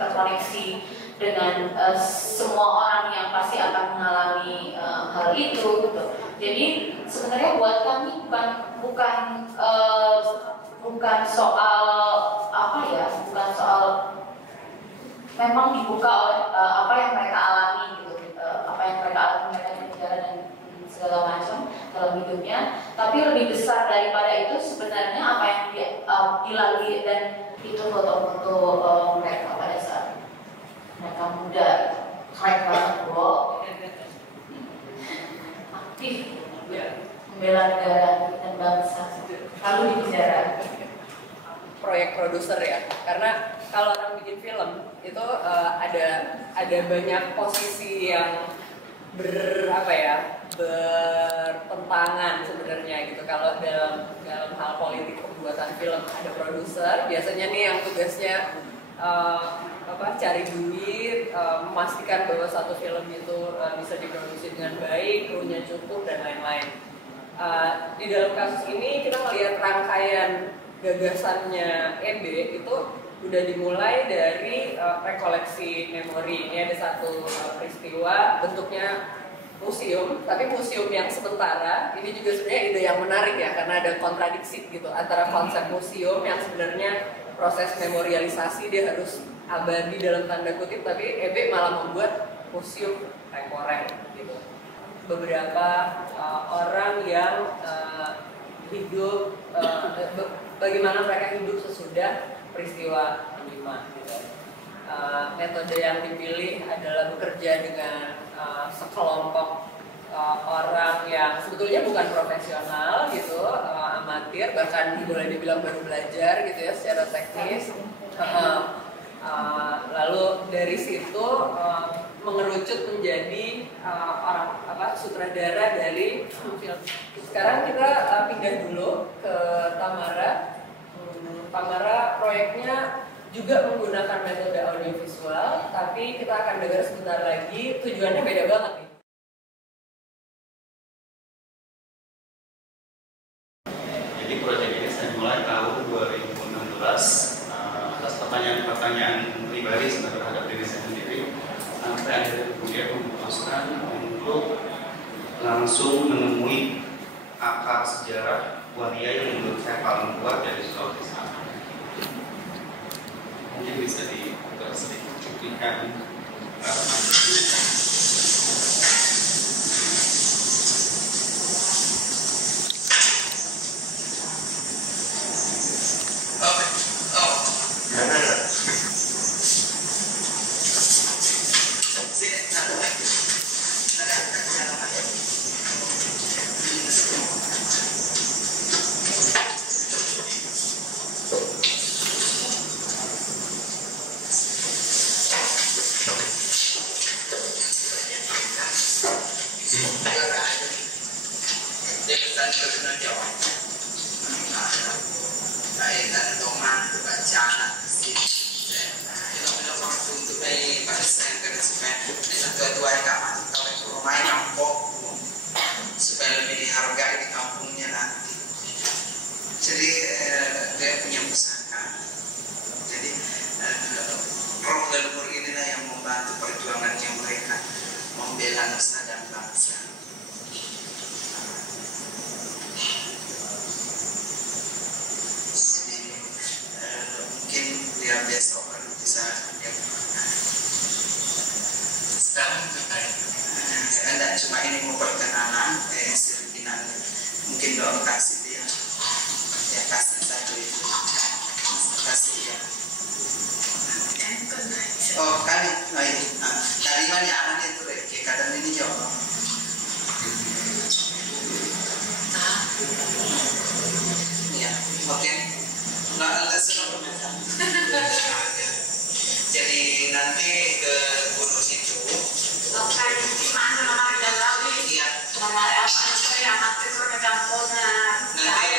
interkoneksi dengan semua orang yang pasti akan mengalami hal itu gitu. Jadi sebenarnya buat kami bukan soal apa ya, bukan soal memang dibuka oleh apa yang mereka alami gitu, apa yang mereka alami mereka di penjara dan segala macam dalam hidupnya, tapi lebih besar daripada itu sebenarnya apa yang dilalui, dan itu foto-foto mereka pada saat mereka muda, keren banget bro, aktif membela negara dan bangsa, lalu di penjara. Proyek produser ya, karena kalau orang bikin film itu ada banyak posisi yang bertentangan sebenarnya gitu. Kalau dalam hal politik pembuatan film ada produser, biasanya nih yang tugasnya cari duit, memastikan bahwa satu film itu bisa diproduksi dengan baik, krunya cukup dan lain-lain. Di dalam kasus ini kita melihat rangkaian gagasannya EB itu udah dimulai dari rekoleksi memori. Ini ada satu peristiwa bentuknya museum, tapi museum yang sementara. Ini juga sebenarnya ide yang menarik ya, karena ada kontradiksi gitu antara konsep museum yang sebenarnya proses memorialisasi dia harus abadi dalam tanda kutip, tapi EB malah membuat museum rekoreng gitu. Beberapa orang yang hidup, bagaimana mereka hidup sesudah peristiwa 5 gitu. Metode yang dipilih adalah bekerja dengan sekelompok orang yang sebetulnya bukan profesional gitu, amatir, bahkan boleh dibilang baru belajar gitu ya secara teknis. Lalu dari situ mengerucut menjadi sutradara dari film. Sekarang kita pindah dulu ke Tamara. Tamara proyeknya juga menggunakan metode audiovisual, tapi kita akan dengar sebentar lagi, tujuannya beda banget nih. Jadi proyek ini saya mulai tahun 2016 atas pertanyaan-pertanyaan pribadi terhadap diri saya sendiri, sampai akhirnya kemudian memutuskan untuk langsung menemui akar sejarah waria yang menurut saya paling kuat dari Sulawesi Selatan. Mungkin bisa sedikit cuplikan. Jadi nanti ke Gunung Situ. Nanti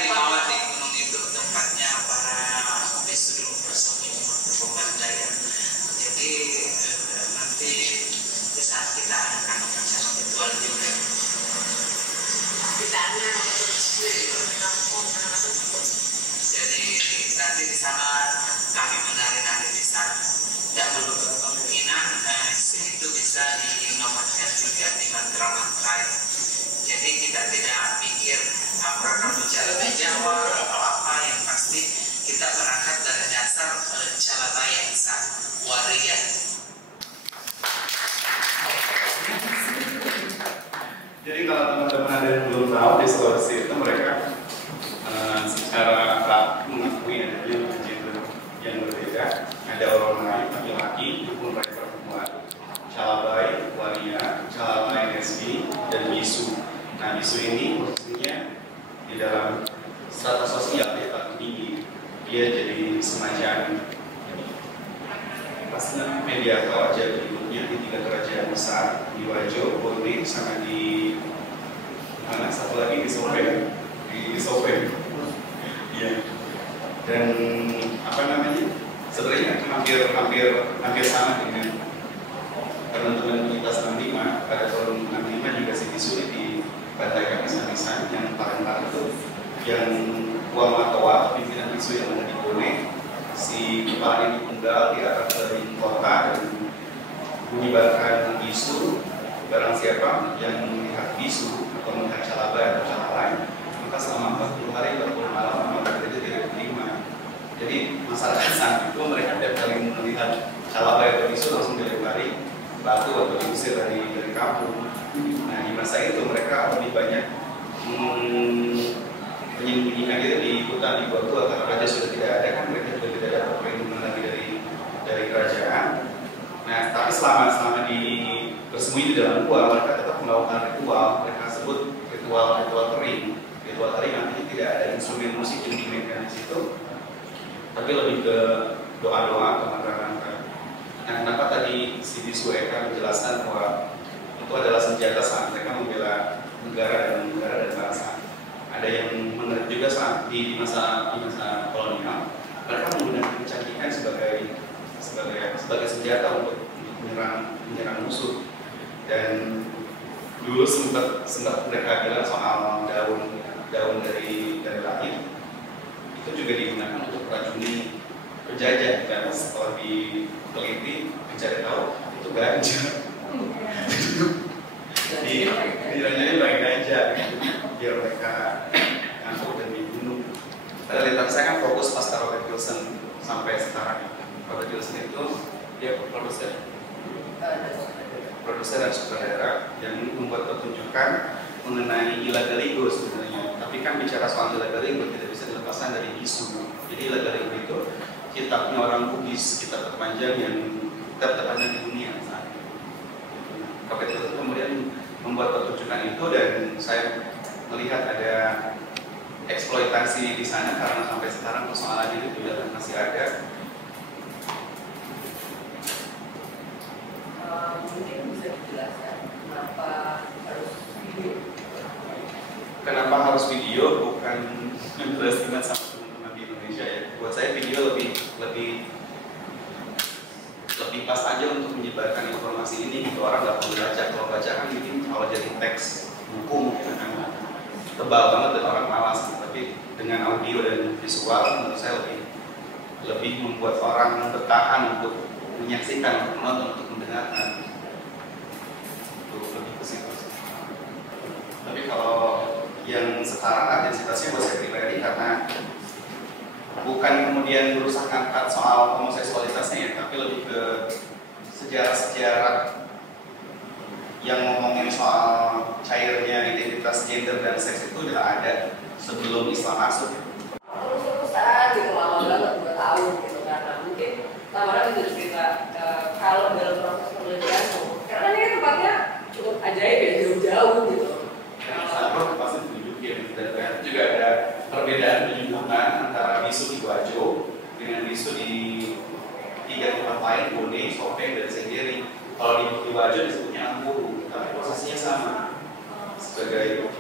dibawa di gunung itu tempatnya para pesuruh bersama pembandaian. Jadi nanti di saat kita akan acara ritual juga. Jadi nanti di sana kami menari-nari di sana. tidak menutup kemungkinan itu bisa dinobatkan juga di mantra-mantra. Jadi kita tidak pikir apakah menjalani Jawa atau apa, yang pasti kita berangkat dari dasar Calaba yang sama, waria. Jadi kalau teman-teman ada yang belum tahu, di Sulawesi itu mereka secara mengakui adanya gender yang berbeda. Ada orang lain laki-laki maupun mereka perempuan. Calabai, waria, calabai NSB, dan bisu. Nah, bisu ini posisinya di dalam strata sosial dia paling tinggi. Dia jadi semacam pasnya mediator aja bentuknya di 3 kerajaan besar, di Wajo, Bone, sama di mana satu lagi di Sopen, di Sopen. Iya. Dan apa namanya? Sebenarnya hampir sama dengan teman-teman kita 65. Pada tahun 65 juga si bisu dibantaikan misan-misan yang paling itu yang Uang Matoa, pimpinan bisu yang ada di Bone. Si kepala ini tunggal di atas dari kota dan menyebarkan bisu. Barang siapa yang melihat bisu atau melihat Calaba atau Calalain, maka selama 40 hari 40 malam maka itu tidak diterima. Jadi masyarakat saat itu mereka tiap kali melihat Calaba atau bisu langsung dilempari batu atau diusir dari kampung. Nah, di masa itu mereka lebih banyak menyembunyikan diri di hutan, di batu, karena raja sudah tidak ada, kan mereka juga tidak dapat perlindungan lagi dari kerajaan. Nah, tapi selama bersembunyi di dalam gua, mereka tetap melakukan ritual. Mereka sebut ritual kering. Ritual kering artinya tidak ada instrumen musik yang dimainkan di situ, tapi lebih ke doa-doa atau mantra-mantra. Nah, kenapa tadi si Bisu Eka menjelaskan bahwa itu adalah senjata saat mereka membela negara dan bangsa. Ada yang menarik juga saat di masa kolonial, mereka menggunakan kecantikan sebagai senjata untuk menyerang musuh. Dan dulu sempat mereka bilang soal daun dari langit itu juga digunakan untuk racuni penjajah. Dan setelah diteliti mencari tahu itu ganja. Diranyain baik ganja gitu, biar mereka ngantuk dan dibunuh. Pada lihat saya kan fokus pasca Robert Wilson sampai sekarang. Robert Wilson itu dia produser dan sutradara yang membuat pertunjukan mengenai Ila Galigo sebenarnya. Tapi kan bicara soal Ila Galigo tidak bisa dilepaskan dari bisu. Jadi Ila Galigo itu kitabnya orang Bugis, kitab terpanjang di dunia saat itu. Robert Wilson kemudian membuat pertunjukan itu, dan saya melihat ada eksploitasi di sana karena sampai sekarang persoalan itu juga masih ada. Mungkin bisa dijelaskan kenapa harus video? Kenapa harus video? Bukan underestimate sama teman-teman di Indonesia ya. Buat saya video lebih pas aja untuk menyebarkan informasi ini gitu. Orang nggak perlu baca. Kalau baca kan mungkin kalau jadi teks buku mungkin akan tebal banget dan orang malas. Tapi dengan audio dan visual menurut saya lebih membuat orang bertahan untuk menyaksikan, untuk menonton, untuk mendengarkan. Lebih ke situ. Tapi kalau yang sekarang intensitasnya buat saya pribadi karena bukan kemudian berusaha angkat soal homoseksualitasnya ya, tapi lebih ke sejarah-sejarah yang ngomongin soal cairnya identitas gender dan seks itu udah ada sebelum Islam masuk. Terus-terusan gitu lama banget 2 tahun gitu, karena mungkin Tamara bisa cerita kalau dalam proses penelitian, karena ini kan tempatnya cukup ajaib ya, jauh-jauh gitu. Sama pasti tunjukin, dan juga ada perbedaan penyebutan antara bisu di Wajo dengan bisu di 3 tempat lain, Bone, Sopeng, dan Sendiri. Kalau di Wajo disebutnya Angkuru, tapi posisinya sama sebagai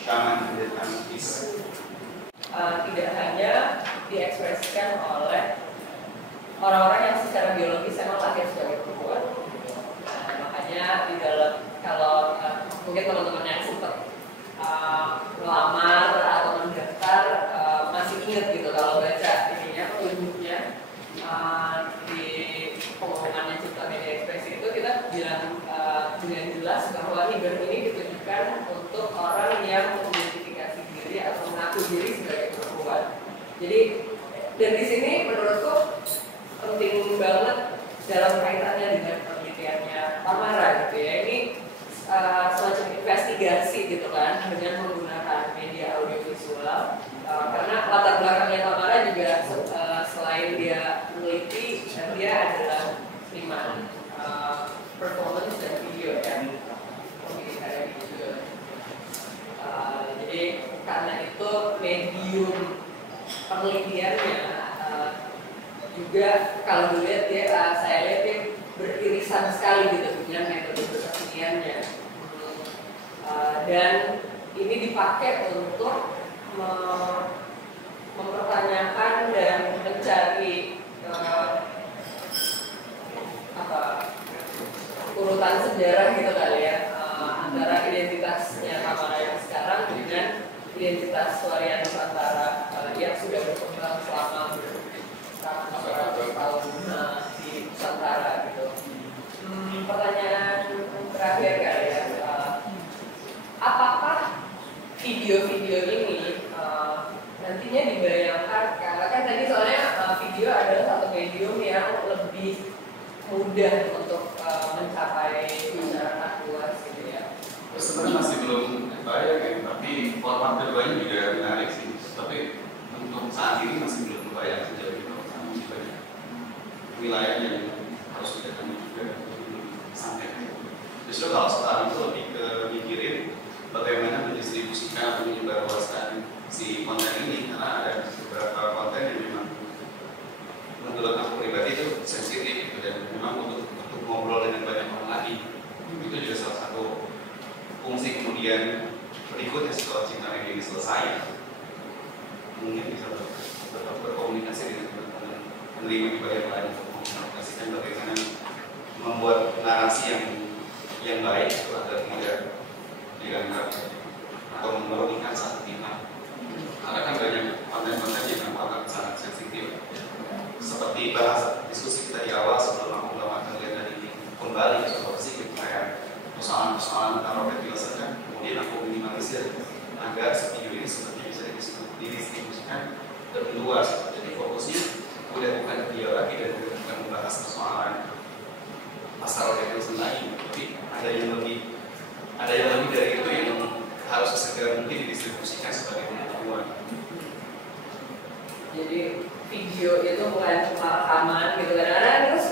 shaman dan bis. Tidak hanya diekspresikan oleh orang-orang yang secara biologis memang lahir sebagai perempuan. Makanya di dalam kalau mungkin teman-teman yang sempat melamar atau mendaftar masih ingat gitu kalau baca ininya petunjuknya di pengumuman Dan di sini menurutku penting banget dalam kaitannya dengan penelitiannya Tamara gitu ya. Ini semacam investigasi gitu kan dengan menggunakan media audiovisual. Karena latar belakangnya Tamara juga selain dia meneliti, dia adalah seniman performance dan video ya. Jadi karena itu medium penelitiannya juga kalau dilihat dia, saya lihat dia beririsan sekali gitu dengan metode keseniannya. Dan ini dipakai untuk mempertanyakan dan mencari urutan sejarah gitu kali ya, antara identitasnya Tamara yang sekarang dengan identitas Waria Nusantara yang sudah berkembang selama beberapa tahun di Nusantara gitu. Pertanyaan terakhir kali ya, apakah video-video ini nantinya dibayangkan, karena kan tadi soalnya video adalah satu medium yang lebih mudah untuk mencapai masyarakat luas gitu ya. Sebenarnya masih belum kebayang ya, tapi format keduanya juga menarik sih. Tapi untuk saat ini masih belum kebayang sejauh itu, masih banyak wilayah yang harus kita temui juga sampai. Justru kalau sekarang itu lebih ke mikirin bagaimana mendistribusikan atau menyebarluaskan si konten ini, karena ada beberapa konten yang memang menurut aku pribadi itu sensitif gitu, dan memang untuk ngobrol dengan banyak orang lagi. Itu juga salah satu fungsi kemudian berikutnya setelah Cipta Media ini selesai, mungkin bisa tetap berkomunikasi dengan teman-teman menerima di bagian lain untuk mengomunikasikan bagaimana membuat narasi yang baik agar kemudian dianggap atau merugikan satu pihak. Karena kan banyak konten-konten yang sangat sensitif, seperti bahasa diskusi kita di awal sebelum aku melakukan kegiatan ini kembali ke solusi kayak persoalan-persoalan tentang Robert Wilson kan, kemudian aku minimalisir agar video ini seperti bisa didistribusikan lebih luas. Jadi fokusnya udah bukan video lagi dan bukan membahas persoalan pasal Robert Wilson lagi, tapi ada yang lebih dari itu yang harus segera mungkin didistribusikan sebagai pengetahuan. Jadi video itu bukan cuma rekaman gitu kan, karena terus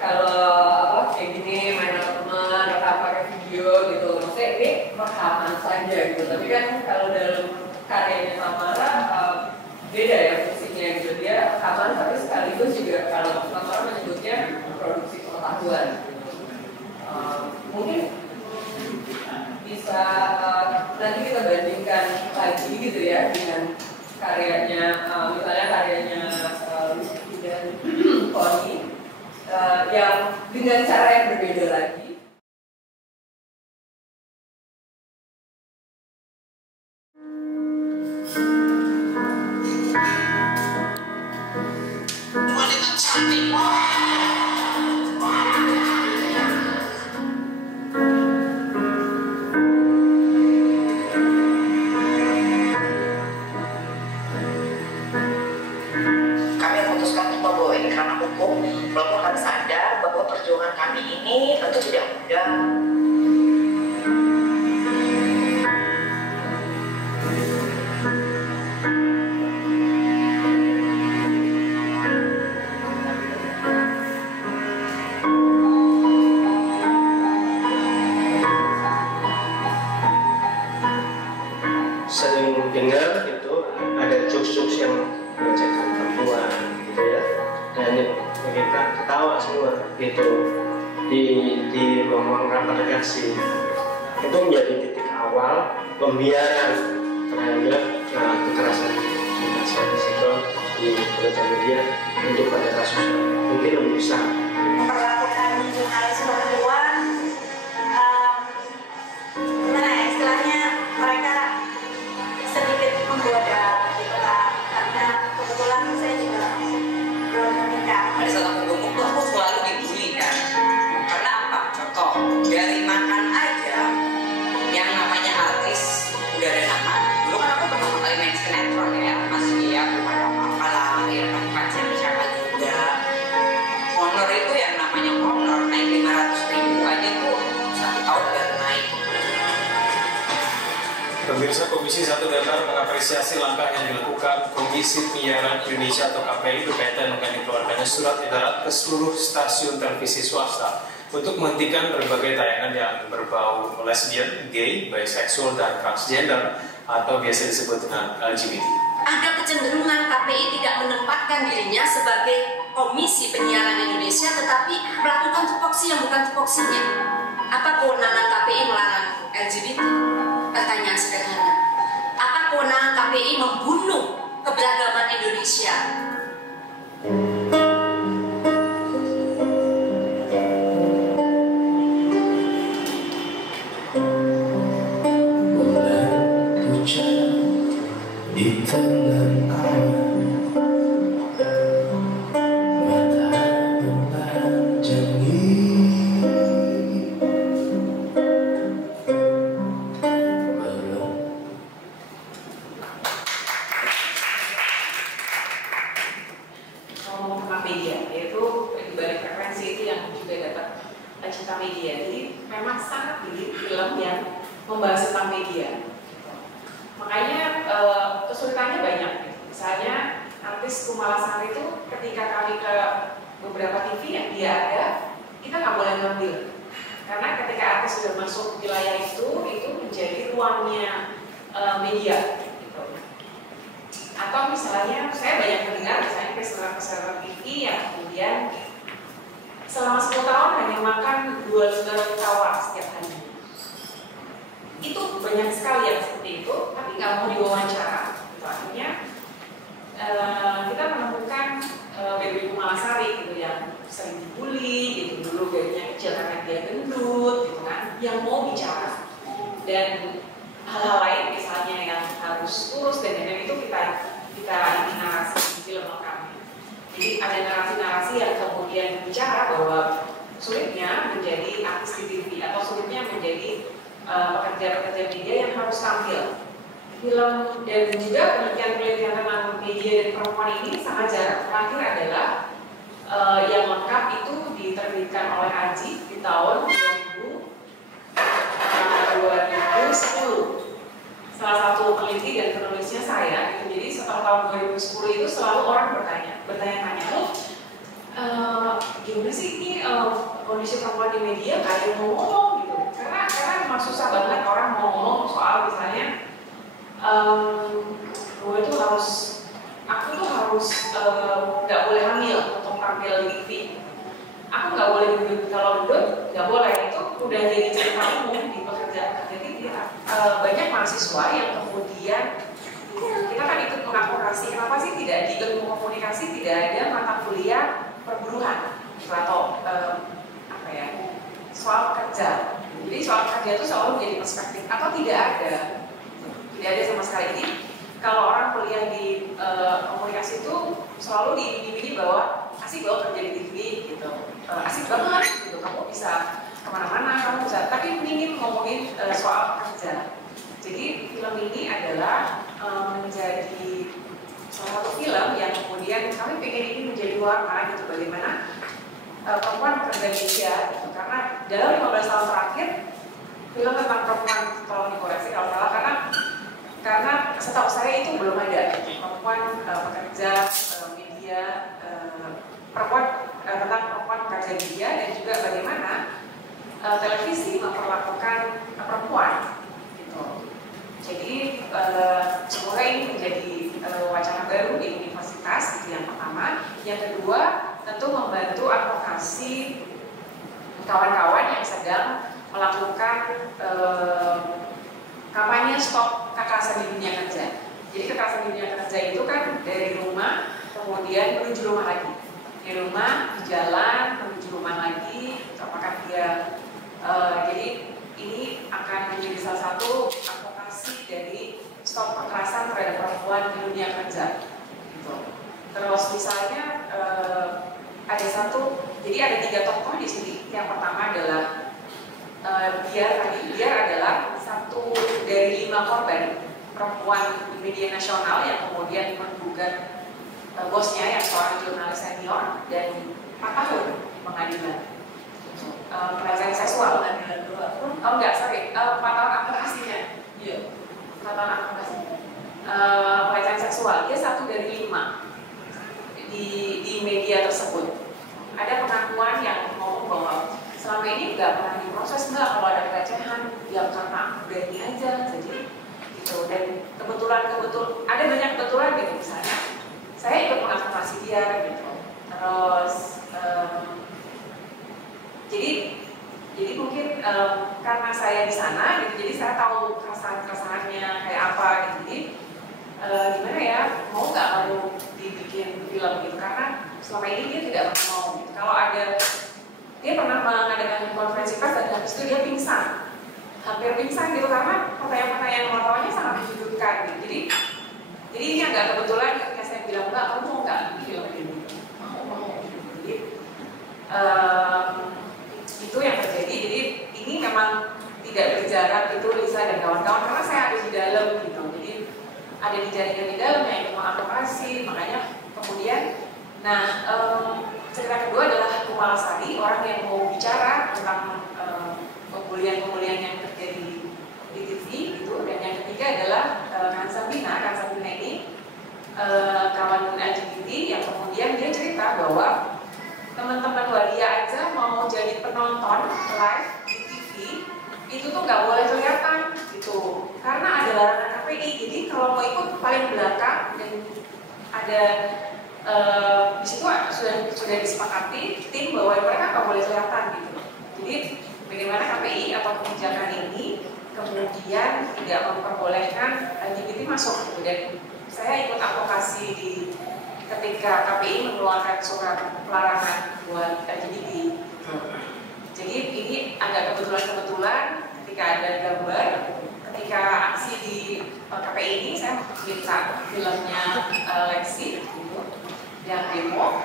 kalau kayak gini main sama teman rekam pakai video gitu, maksudnya ini rekaman saja gitu. Tapi kan kalau dalam karyanya Tamara beda ya fungsinya gitu, dia rekaman tapi sekaligus juga kalau Tamara menyebutnya produksi pengetahuan gitu. Mungkin bisa nanti kita bandingkan lagi gitu ya dengan karyanya, misalnya karyanya Lucy dan Connie yang dengan cara yang berbeda lagi. Walaupun harus sadar bahwa perjuangan kami ini tentu tidak mudah. Sering dengar itu ada jokes-jokes yang melecehkan perempuan gitu ya, dan kita ketawa semua gitu di ruang rapat redaksi. Itu menjadi titik awal pembiaran terhadap kekerasan seksual di media untuk pada kasus mungkin lebih besar. Perlakukan jurnalis perempuan, gimana ya istilahnya, mereka sedikit menggoda gitu kan, karena kebetulan saya juga belum menikah. Pada saat aku gemuk tuh aku selalu dibully kan. Karena apa? Contoh, dari makan aja yang namanya artis udah ada nama. Dulu kan aku pertama kali main sinetron ya, masih ya bukan apa-apa lah. Pemirsa, Komisi 1 DPR mengapresiasi langkah yang dilakukan Komisi Penyiaran Indonesia atau KPI berkaitan dengan dikeluarkannya surat edaran ke seluruh stasiun televisi swasta untuk menghentikan berbagai tayangan yang berbau lesbian, gay, bisexual, dan transgender atau biasa disebut dengan LGBT. Ada kecenderungan KPI tidak menempatkan dirinya sebagai Komisi Penyiaran Indonesia, tetapi melakukan tupoksi yang bukan tupoksinya. Apa kewenangan KPI melarang LGBT? Pertanyaan sederhana. Apa kewenangan KPI membunuh keberagaman Indonesia? Bulan hujan di tengah awan, mata memanjangi. Ngomong tentang media, yaitu di balik frekuensi itu yang juga dapat cinta media. Jadi memang sangat pilih film yang membahas tentang media. Makanya kesulitannya banyak. Misalnya artis Kumala Sari itu ketika kami ke beberapa TV yang dia ada, kita nggak boleh ngambil. Karena ketika artis sudah masuk wilayah itu menjadi ruangnya media. Gitu. Atau misalnya saya banyak mendengar misalnya presenter TV yang kemudian selama 10 tahun hanya makan 2 lembar tawar setiap hari. Itu banyak sekali yang seperti itu, tapi nggak mau diwawancara. Gitu. Artinya kita menemukan Baby Kumalasari gitu yang sering dibully, gitu dulu gajinya kecil karena dia gendut, gitu kan, yang mau bicara. Dan hal-hal lain misalnya yang harus kurus dan lain-lain itu kita ini narasi di film kami. Jadi ada narasi-narasi yang kemudian bicara bahwa sulitnya menjadi artis di TV atau sulitnya menjadi pekerja-pekerja media yang harus tampil. Film dan juga penelitian-penelitian tentang media dan perempuan ini sangat jarang. Terakhir adalah yang lengkap itu diterbitkan oleh AJI di tahun 2010. Salah satu peneliti dan penulisnya saya, gitu. Jadi setelah tahun 2010 itu selalu orang bertanya-tanya, gimana sih ini kondisi perempuan di media gak ada yang mau ngomong gitu. Karena memang susah banget orang mau ngomong soal misalnya aku tuh harus nggak boleh hamil untuk tampil di TV. Aku nggak boleh gendut, kalau gendut nggak boleh, itu udah jadi cerita umum di pekerjaan. Jadi banyak mahasiswa yang kemudian kita kan ikut mengadvokasi, kenapa sih tidak di ilmu komunikasi tidak ada mata kuliah perburuhan atau soal kerja. Jadi soal kerja itu selalu menjadi perspektif atau tidak ada sama sekali. Jadi kalau orang kuliah di komunikasi itu selalu diiming-imingi bahwa asik banget kerja di TV gitu, asik banget gitu, kamu bisa kemana-mana, kamu bisa, tapi ingin ngomongin soal kerja. Jadi film ini adalah menjadi salah satu film yang kemudian kami pengen ini menjadi warna gitu, bagaimana perempuan bekerja di Indonesia gitu. Karena dalam 15 tahun terakhir film tentang perempuan, tolong dikoreksi kalau salah, karena setahu saya itu belum ada perempuan pekerja media, tentang perempuan pekerja media, dan juga bagaimana televisi memperlakukan perempuan gitu. Jadi semoga ini menjadi wacana baru di universitas, itu yang pertama. Yang kedua, tentu membantu advokasi kawan-kawan yang sedang melakukan kampanye stop kekerasan di dunia kerja. Jadi kekerasan di dunia kerja itu kan dari rumah kemudian menuju rumah lagi, di rumah, di jalan, menuju rumah lagi. Apakah dia jadi ini akan menjadi salah satu advokasi dari stop kekerasan terhadap perempuan di dunia kerja. Gitu. Terus misalnya jadi ada 3 tokoh di sini. Yang pertama adalah Biar adalah satu dari 5 korban perempuan di media nasional yang kemudian menggugat bosnya yang seorang jurnalis senior dan 4 tahun pengadilan pelecehan seksual. Oh enggak, sorry, 4 tahun advokasinya. Iya. katakan apa sih? Pelecehan seksual, dia 1 dari 5 di media tersebut. Ada pengakuan yang ngomong bahwa selama ini nggak pernah diproses, nggak, kalau ada pelecehan ya karena aku berani aja, jadi gitu. Dan kebetulan ada banyak kebetulan gitu, misalnya saya ikut mengadvokasi dia gitu, terus jadi mungkin karena saya di sana gitu, jadi saya tahu keresahannya kayak apa gitu. Jadi gimana ya, mau nggak mau dibikin film gitu, karena selama ini dia tidak pernah mau gitu. Kalau ada, dia pernah mengadakan konferensi pers dan habis itu dia pingsan, hampir pingsan gitu, karena pertanyaan-pertanyaan wartawannya sangat menyudutkan gitu. Jadi ini agak kebetulan ketika saya bilang, Mbak, kamu mau nggak film ini? Mau gitu. Jadi itu yang terjadi. Jadi ini memang tidak berjarak itu Lisa dan kawan-kawan, karena saya ada di dalam gitu. Jadi ada di jaringan di dalam yang ikut mengadvokasi, makanya kemudian cerita kedua adalah Kumalasari, orang yang mau bicara tentang pembulian yang terjadi di TV gitu. Dan yang ketiga adalah Kansabina ini kawan LGBT yang kemudian dia cerita bahwa teman-teman waria aja mau jadi penonton live di TV itu tuh nggak boleh kelihatan gitu, karena ada larangan KPI. Jadi kalau mau ikut paling belakang, dan ada di situ sudah disepakati tim bahwa mereka nggak boleh kelihatan gitu. Jadi bagaimana KPI atau kebijakan ini kemudian tidak memperbolehkan LGBT masuk gitu. Dan saya ikut advokasi ketika KPI mengeluarkan surat pelarangan buat LGBT. Jadi ini agak kebetulan ketika ada gambar, ketika aksi di KPI ini saya minta filmnya Lexi gitu, yang demo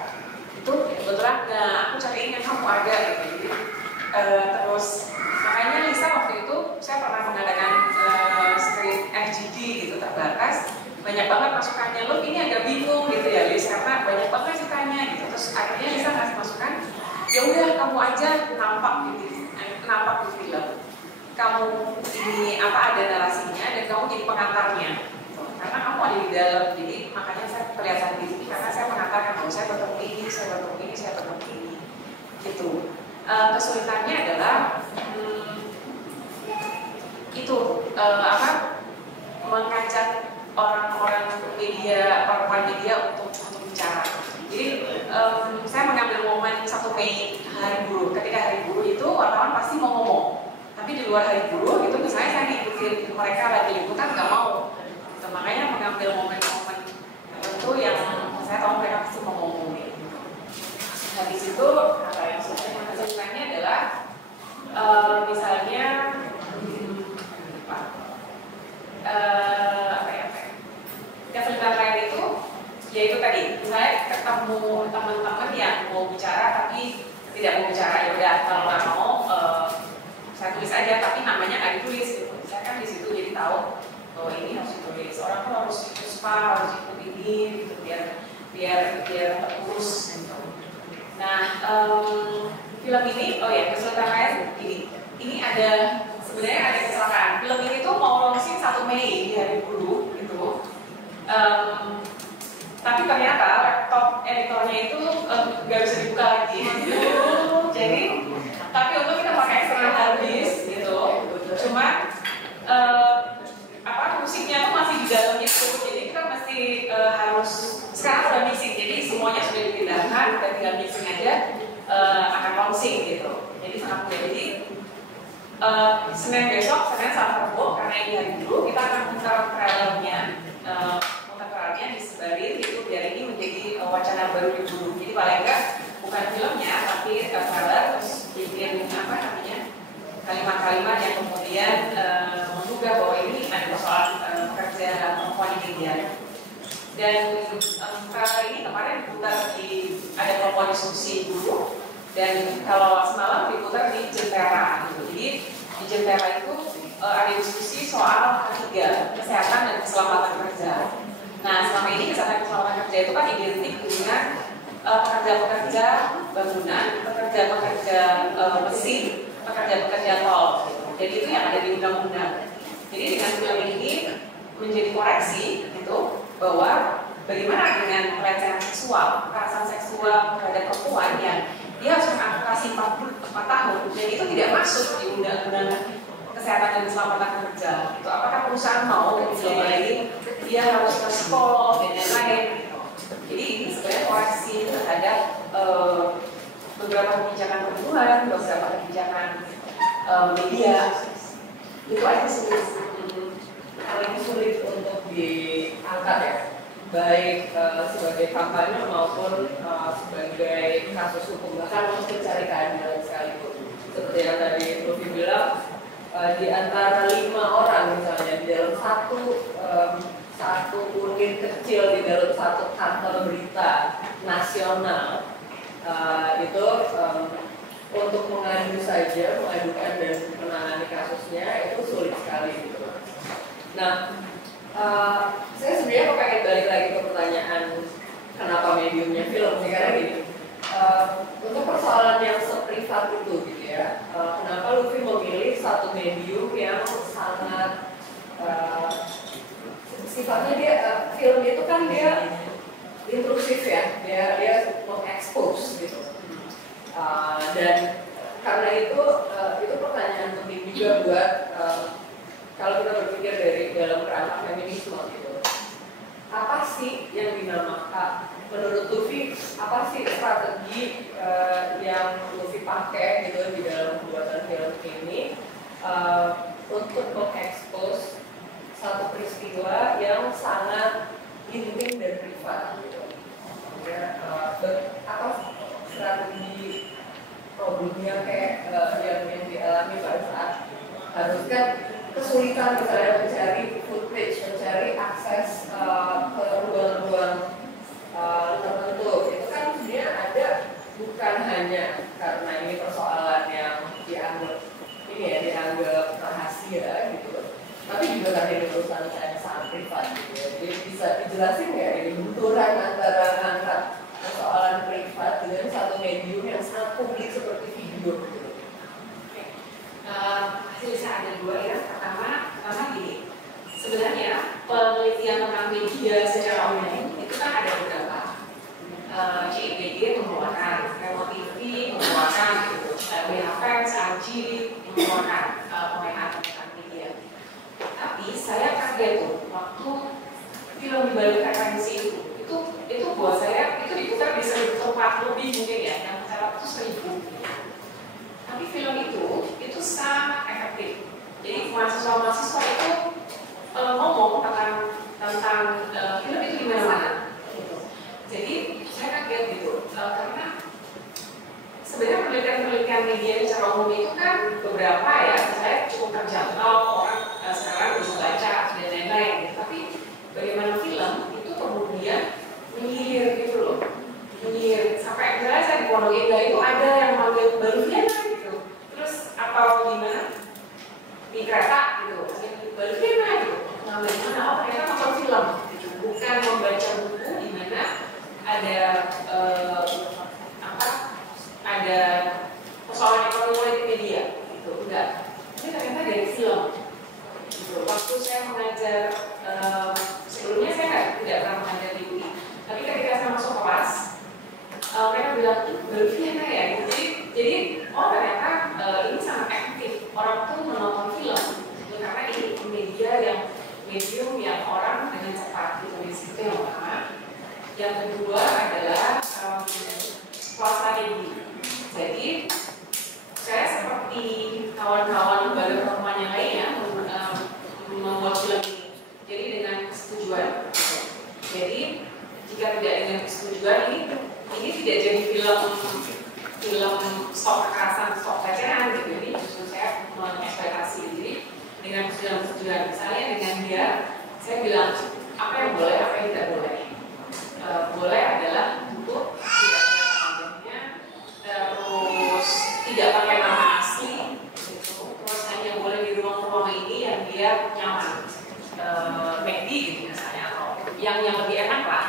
itu kebetulan aku cariin yang kamu ada gitu. Jadi terus makanya Lisa waktu itu saya pernah mengadakan screen FGD gitu terbatas, banyak banget masukannya. Lo ini agak bingung gitu ya Lis, karena banyak banget ceritanya gitu. Terus akhirnya Lisa ngasih masukan, ya udah kamu aja nampak di film, kamu ini apa, ada narasinya dan kamu jadi pengantarnya gitu. Karena kamu ada di dalam, jadi makanya saya kelihatan di sini karena saya mengantarkan bahwa saya bertemu ini, saya bertemu ini gitu. Kesulitannya adalah mengajak orang-orang media, orang media untuk bicara. Jadi saya mengambil momen 1 Mei Hari Buruh. Ketika Hari Buruh itu wartawan pasti mau ngomong, tapi di luar Hari Buruh itu misalnya saya ngikutin mereka lagi liputan nggak mau. Gitu. Makanya mengambil momen-momen tertentu yang saya tahu mereka pasti mau ngomong. Gitu. Habis itu apa yang kesulitannya adalah misalnya kesulitan lain itu yaitu tadi misalnya ketemu teman-teman yang mau bicara tapi tidak mau bicara, ya udah kalau nggak mau saya tulis aja, tapi namanya nggak ditulis gitu. Saya kan di situ jadi tahu bahwa ini harus ditulis, orang tuh harus harus ikut ini gitu biar terurus gitu. Nah film ini, kesulitan lain ini ada sebenarnya ada kecelakaan. Film ini tuh mau launching 1 Mei di Hari Buruh gitu. Tapi ternyata laptop editornya itu nggak bisa dibuka lagi. Jadi, tapi untuk kita pakai eksternal hard disk gitu. Cuma musiknya tuh masih di dalamnya itu. Jadi kita mesti harus sekarang udah mixing. Jadi semuanya sudah dipindahkan, udah tinggal mixing aja akan launching gitu. Jadi sangat mudah. Jadi Senin besok, Senin sampai Rabu, karena ini Hari Buruh, kita akan muter trailernya. Disebarin itu biar ini menjadi wacana baru di Buruh. Jadi paling enggak bukan filmnya tapi trailer, terus bikin kalimat-kalimat yang kemudian menduga bahwa ini ada persoalan pekerja perempuan di media. Dan trailer ini kemarin diputar ada kelompok diskusi Buruh, dan kalau semalam diputar di Jentera gitu. Jadi di Jentera itu ada diskusi soal ketiga, kesehatan dan keselamatan kerja. Nah, selama ini kesehatan keselamatan kerja itu kan identik dengan pekerja-pekerja bangunan, pekerja-pekerja mesin, pekerja-pekerja tol. Jadi itu yang ada di undang-undang. Jadi dengan film ini menjadi koreksi gitu, bahwa bagaimana dengan pelecehan seksual, kekerasan seksual terhadap perempuan yang dia harus mengadvokasi 44 tahun dan itu tidak masuk di undang-undang kesehatan dan keselamatan kerja. Itu apakah perusahaan mau dibiayain dia harus ke psikolog dan lain-lain. Jadi ini sebenarnya koreksi terhadap beberapa kebijakan perempuan, beberapa kebijakan media. Itu aja paling sulit untuk diangkat ya, baik sebagai kampanye maupun sebagai kasus hukum, bahkan untuk mencari keadilan sekalipun. Seperti yang tadi Luffy bilang, di antara 5 orang misalnya di dalam satu unit kecil di dalam satu kantor berita nasional itu untuk mengadukan dan menangani kasusnya itu sulit sekali gitu. Nah, saya sebenarnya pengen balik lagi ke pertanyaan kenapa mediumnya film sih, karena gini, untuk persoalan yang seprivat itu gitu ya, kenapa Luffy memilih satu medium yang sangat sifatnya dia film itu kan dia intrusif ya, dia mengekspos gitu. Dan karena itu pertanyaan penting juga buat kalau kita berpikir dari dalam kerangka feminisme gitu. Apa sih yang dinamakan menurut Luffy, apa sih strategi yang Luffy pakai gitu di dalam pembuatan film ini untuk mengekspos satu peristiwa yang sangat intim dan privat gitu. Ya, apa strategi problemnya kayak yang dialami pada saat harus kan kesulitan misalnya mencari footage, mencari akses ke ruang-ruang tertentu. Itu kan sebenarnya ada bukan hanya karena ini persoalan yang dianggap rahasia gitu, tapi juga karena ini perusahaan yang sangat privat gitu ya. Jadi bisa dijelasin nggak ini benturan antara angkat persoalan privat dengan satu medium yang sangat publik seperti video gitu. Bisa ada dua ya. Pertama gini, sebenarnya penelitian tentang media secara online itu kan ada beberapa. CIBD mengeluarkan, Remo TV mengeluarkan, BHFX, AJ mengeluarkan pemain-pemain media. Tapi saya kaget tuh waktu film di balik referensi itu buat saya itu diputar di 1.000 tempat lebih mungkin ya, yang cara itu 1.000. Tapi film itu sangat efektif. Jadi mahasiswa-mahasiswa itu ngomong tentang film itu di mana-mana. Gitu. Jadi saya kaget gitu, karena sebenarnya penelitian media secara umum itu kan beberapa ya, saya cukup terjangkau orang sekarang bisa baca dan lain-lain. Gitu. Tapi bagaimana film itu kemudian mengilir gitu loh, mengilir sampai misalnya saya di Pondok Indah itu ada yang manggil Baru Viana gitu, terus atau di mana di kereta gitu, Baru Viana gitu, ngambil mana? Oh ternyata nonton film, gitu. Bukan membaca buku di mana ada ada persoalan ekonomi politik media gitu, enggak. Ini ternyata dari film. Gitu. Waktu saya mengajar sebelumnya saya tidak pernah mengajar di UI, tapi ketika saya masuk kelas mereka bilang Baru Viana ya, gitu. Jadi ternyata ini sangat efektif. Orang tuh menonton film gitu, karena ini medium yang orang dengan cepat gitu. Itu yang pertama. Yang kedua adalah strategi. Jadi saya seperti kawan-kawan lembaga perempuan yang lainnya membuat film ini. Jadi dengan kesetujuan. Jadi jika tidak dengan kesetujuan ini tidak jadi film stop kekerasan, stop pelecehan gitu. Ini justru saya mengekspektasi. Jadi dengan kesetujuan, misalnya dengan dia, saya bilang apa yang boleh, apa yang tidak boleh. Boleh adalah untuk tidak pakai terus tidak pakai nama asli, gitu. Terus hanya boleh di ruang-ruang ini yang dia nyaman, Medi gitu misalnya, atau yang lebih enak lah.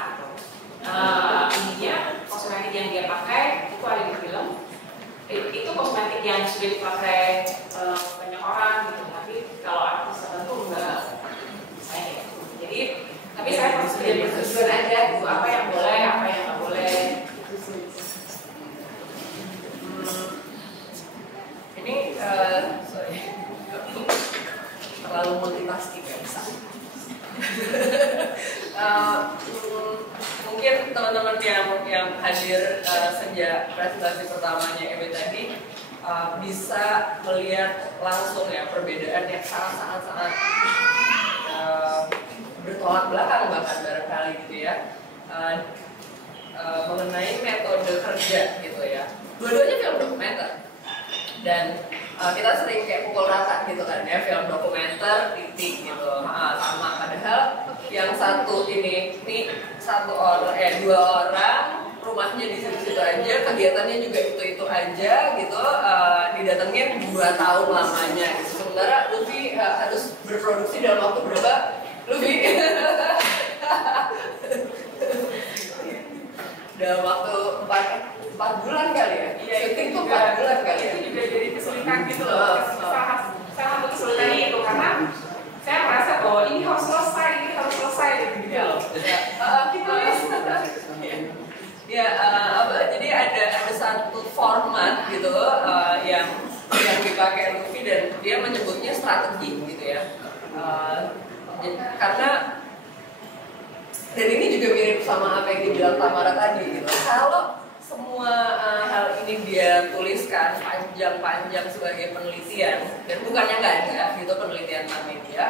Intinya kosmetik yang dia pakai itu ada di film. Itu kosmetik yang sudah dipakai banyak orang gitu. Tapi kalau artis tertentu enggak, saya Tapi saya persetujuan aja gitu, apa yang boleh, apa yang nggak boleh. Ini sorry, terlalu multitasking ya bisa. Mungkin teman-teman yang hadir sejak presentasi pertamanya Ebe tadi bisa melihat langsung ya perbedaan yang sangat bertolak belakang bahkan barangkali gitu ya, mengenai metode kerja gitu ya. Dua-duanya film dokumenter dan kita sering kayak pukul rata gitu kan ya, film dokumenter titik gitu sama, padahal yang satu ini dua orang rumahnya di situ aja, kegiatannya juga itu aja gitu, didatengin 2 tahun lamanya gitu. Sementara Luffy harus berproduksi dalam waktu berapa? Luffy dalam waktu 4 bulan kali ya? Iya, syuting tuh 4 bulan kali ya? Itu juga jadi kesulitan gitu loh. Salah satu kesulitannya itu karena saya merasa bahwa ini harus selesai gitu loh. Ditulis. Ya, jadi ada satu format gitu yang dipakai Luffy dan dia menyebutnya strategi gitu ya. Karena dan ini juga mirip sama apa yang dibilang Tamara tadi gitu. Kalau semua hal ini dia tuliskan panjang-panjang sebagai penelitian dan bukannya nggak ada gitu penelitian tentang media,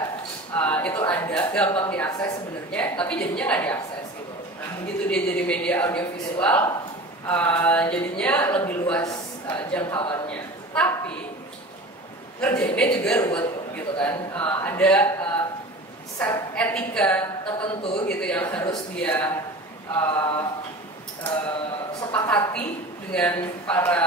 itu ada gampang diakses sebenarnya, tapi jadinya nggak diakses gitu. Nah begitu dia jadi media audiovisual, jadinya lebih luas jangkauannya. Tapi ngerjainnya juga ruwet gitu kan, ada set etika tertentu gitu yang harus dia sepakati dengan para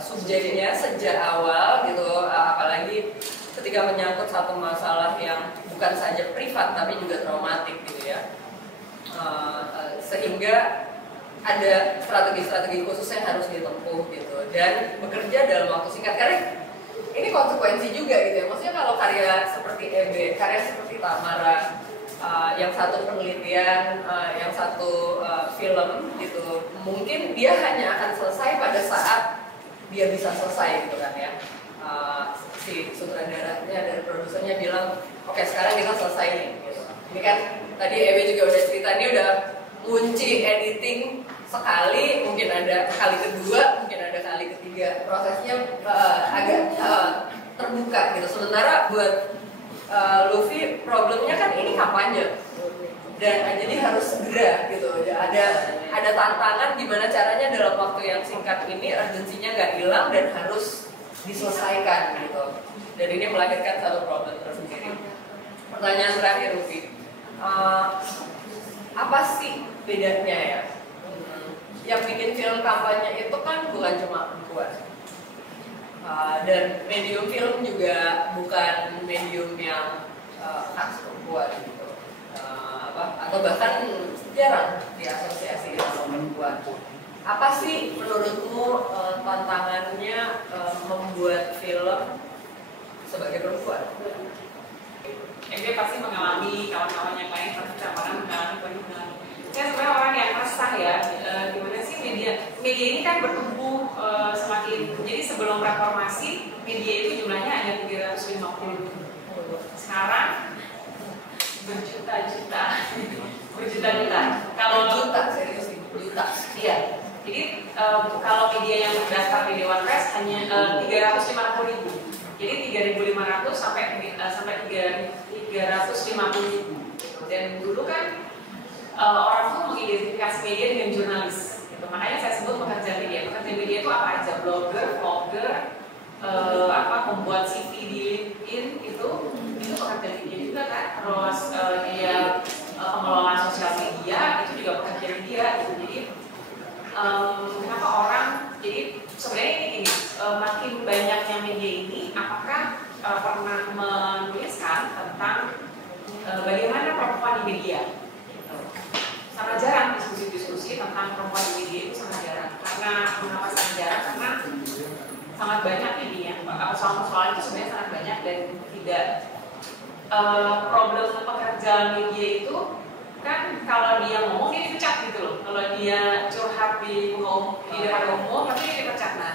subjeknya sejak awal gitu, apalagi ketika menyangkut satu masalah yang bukan saja privat tapi juga traumatik gitu ya, sehingga ada strategi-strategi khusus yang harus ditempuh gitu dan bekerja dalam waktu singkat. Karena ini konsekuensi juga gitu ya, maksudnya kalau karya seperti Ebe, karya seperti Tamara, yang satu penelitian, yang satu film gitu, mungkin dia hanya akan selesai pada saat dia bisa selesai gitu kan ya. Si sutradaranya dan produsernya bilang, oke sekarang kita selesai nih gitu. Ini kan tadi Ebe juga udah cerita, ini udah kunci editing sekali, mungkin ada kali kedua, mungkin ada kali ketiga, prosesnya agak terbuka gitu. Sementara buat Luffy problemnya kan ini kampanye dan jadi harus segera gitu. Ada tantangan gimana caranya dalam waktu yang singkat ini urgensinya nggak hilang dan harus diselesaikan gitu. Dan ini melahirkan satu problem tersendiri. Pertanyaan terakhir Luffy, apa sih bedanya ya? Yang bikin film kampanye itu kan bukan cuma perempuan. Dan medium film juga bukan medium yang khas perempuan gitu, atau bahkan jarang diasosiasi dengan perempuan. Apa sih menurutmu tantangannya membuat film sebagai perempuan? Dia pasti mengalami, kawan-kawan yang lain pasti mengalami penurunan. Saya sebenarnya orang yang resah ya, gimana sih media ini kan bertumbuh semakin. Jadi sebelum reformasi media itu jumlahnya hanya 350. Sekarang berjuta-juta. Kalau serius juta. Iya. Jadi kalau media yang terdaftar di Dewan Pers hanya 350.000. Jadi 3.500 sampai 350.000. Dan dulu kan orang tuh mengidentifikasi media dengan jurnalis. Gitu. Makanya saya sebut pekerja media. Pekerja media itu apa aja? Blogger, vlogger, membuat CV di LinkedIn itu pekerja media juga kan. Terus dia pengelola sosial media itu juga pekerja media. Gitu. Jadi kenapa orang? Jadi sebenarnya ini makin banyaknya media ini, apakah pernah menuliskan tentang bagaimana perempuan di media? Sangat jarang diskusi-diskusi tentang perempuan di media itu sangat jarang. Karena mengapa sangat jarang? Karena sangat banyak media. Soal-soal itu sebenarnya sangat banyak dan tidak problem pekerjaan media itu kan kalau dia ngomong dia dipecat gitu loh. Kalau dia curhat di depan umum tapi dia dipecat. Nah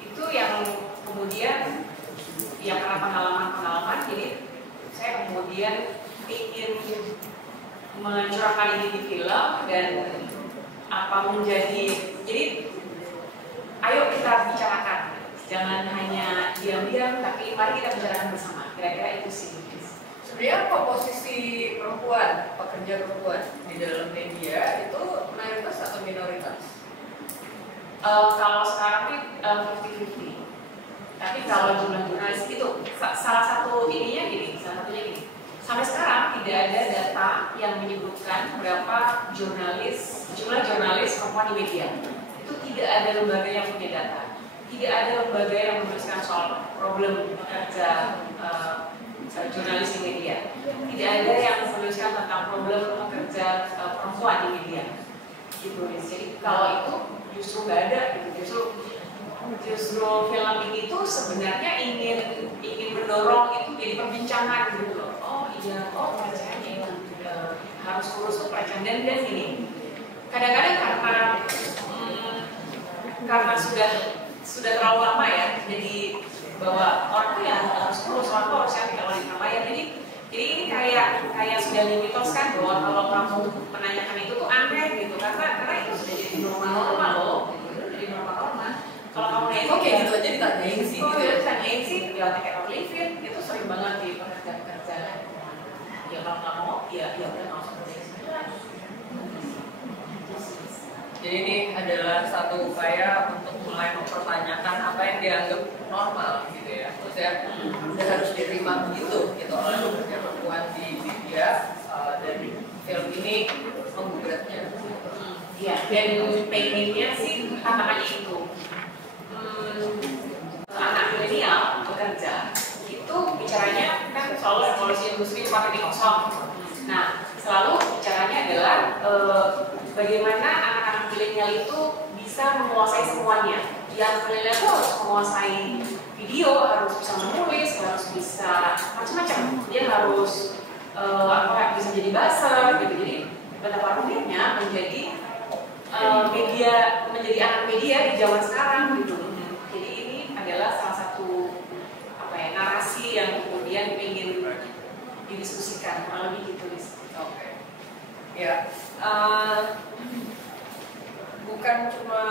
itu yang kemudian ya karena pengalaman jadi saya kemudian ingin mencurahkan ini di film dan apa menjadi jadi ayo kita bicarakan, jangan hanya diam-diam tapi mari kita bicarakan bersama. Kira-kira itu sih. Sebenarnya posisi perempuan, pekerja perempuan di dalam media itu mayoritas atau minoritas? Kalau sekarang sih 50-50. Tapi kalau jumlah jurnalis itu salah satunya gini. Sampai sekarang tidak ada data yang menyebutkan berapa jumlah jurnalis perempuan di media. Itu tidak ada lembaga yang punya data. Tidak ada lembaga yang menuliskan soal problem pekerja jurnalis di media. Tidak ada yang menuliskan tentang problem pekerja perempuan di media. Gitu. Jadi kalau itu justru nggak ada. Justru film ini tuh sebenarnya ingin mendorong itu jadi perbincangan gitu loh. Oh iya, pelecehannya itu harus kurus tuh pelecehan dan ini. Kadang-kadang karena sudah terlalu lama ya, jadi bahwa orang tuh yang harus kurus, orang tuh harus cantik kalau di Surabaya. Jadi ini kayak sudah dimitoskan bahwa kalau kamu menanyakan itu tuh aneh gitu, karena itu sudah jadi normal loh, jadi normal. Kalau kamu nanya oke gitu aja ditanyain sih. Oh ya ditanyain sih, ya take or leave it, itu sering banget di pekerjaan. Ya kalau nggak mau, ya udah nggak usah kerja. Jadi ini adalah satu upaya untuk mulai mempertanyakan apa yang dianggap normal gitu ya. Maksudnya udah harus diterima begitu gitu oleh pekerja perempuan di media dan film ini menggugatnya. Iya, dan pengennya sih tantangannya itu anak milenial bekerja itu bicaranya kan selalu revolusi industri 4.0. Nah, selalu bicaranya adalah bagaimana anak-anak milenial itu bisa menguasai semuanya. Yang milenial itu harus menguasai video, harus bisa menulis, harus bisa macam-macam. Dia harus bisa jadi buzzer gitu. Jadi betapa rumitnya menjadi menjadi anak media di zaman sekarang gitu. Jadi ini adalah salah satu narasi yang kemudian ingin didiskusikan, kurang lebih gitu. Oke. Ya, bukan cuma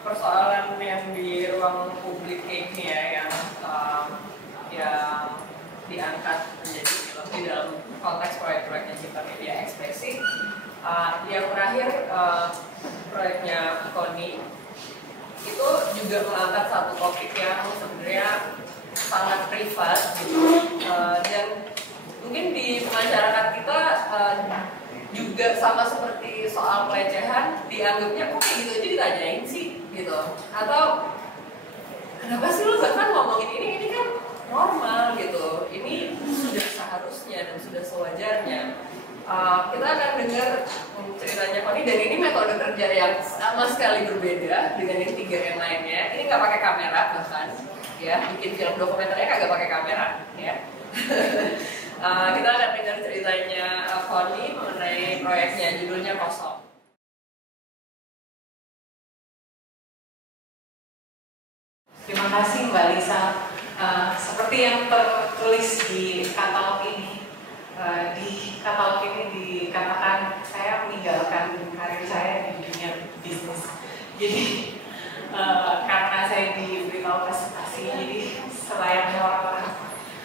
persoalan yang di ruang publik ini ya yang diangkat menjadi film di dalam konteks proyek-proyeknya Cipta Media Ekspresi. Yang terakhir proyeknya Koni itu juga mengangkat satu topik yang sebenarnya sangat privat gitu, dan mungkin di masyarakat kita juga sama seperti soal pelecehan dianggapnya kok kayak gitu aja ditanyain sih gitu, atau kenapa sih lu bahkan ngomongin ini kan normal gitu, ini sudah seharusnya dan sudah sewajarnya. Kita akan dengar ceritanya Koni, dan ini metode kerja yang sama sekali berbeda dengan yang tiga yang lainnya. Ini nggak pakai kamera bahkan, ya bikin film dokumenternya kagak pakai kamera, ya. Kita akan dengar ceritanya Koni mengenai proyeknya, judulnya Kosong. Terima kasih Mbak Lisa. Seperti yang tertulis di katalog ini, dikatakan saya meninggalkan karir saya di dunia bisnis. Jadi karena saya diberitahu presentasi, jadi selayaknya orang-orang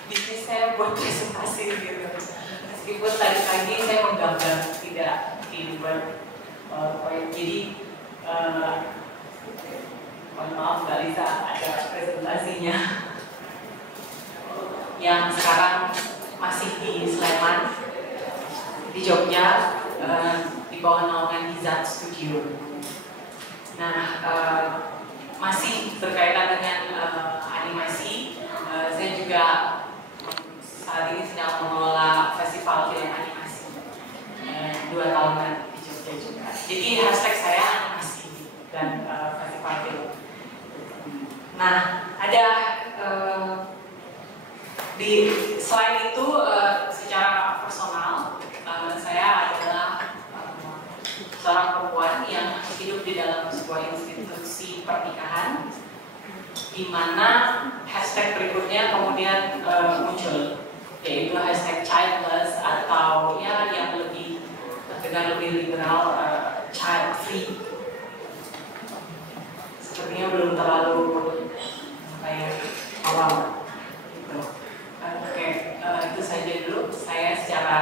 bisnis saya buat presentasi gitu. Meskipun tadi pagi saya menggambar, tidak dibuat proyek. Jadi mohon maaf Mbak Lisa, ada presentasinya yang sekarang masih di Sleman, di Jogja, di bawah naungan Hizat Studio. Nah, masih berkaitan dengan animasi. Saya juga saat ini sedang mengelola festival film animasi 2 tahunan di Jogja juga. Jadi hashtag saya animasi dan festival film. Nah, ada selain itu secara personal saya adalah institusi pernikahan, di mana hashtag berikutnya kemudian muncul, yaitu hashtag childless atau ya yang lebih terdengar lebih liberal, child free. Sepertinya belum terlalu kayak awal gitu. Oke, itu saja dulu saya secara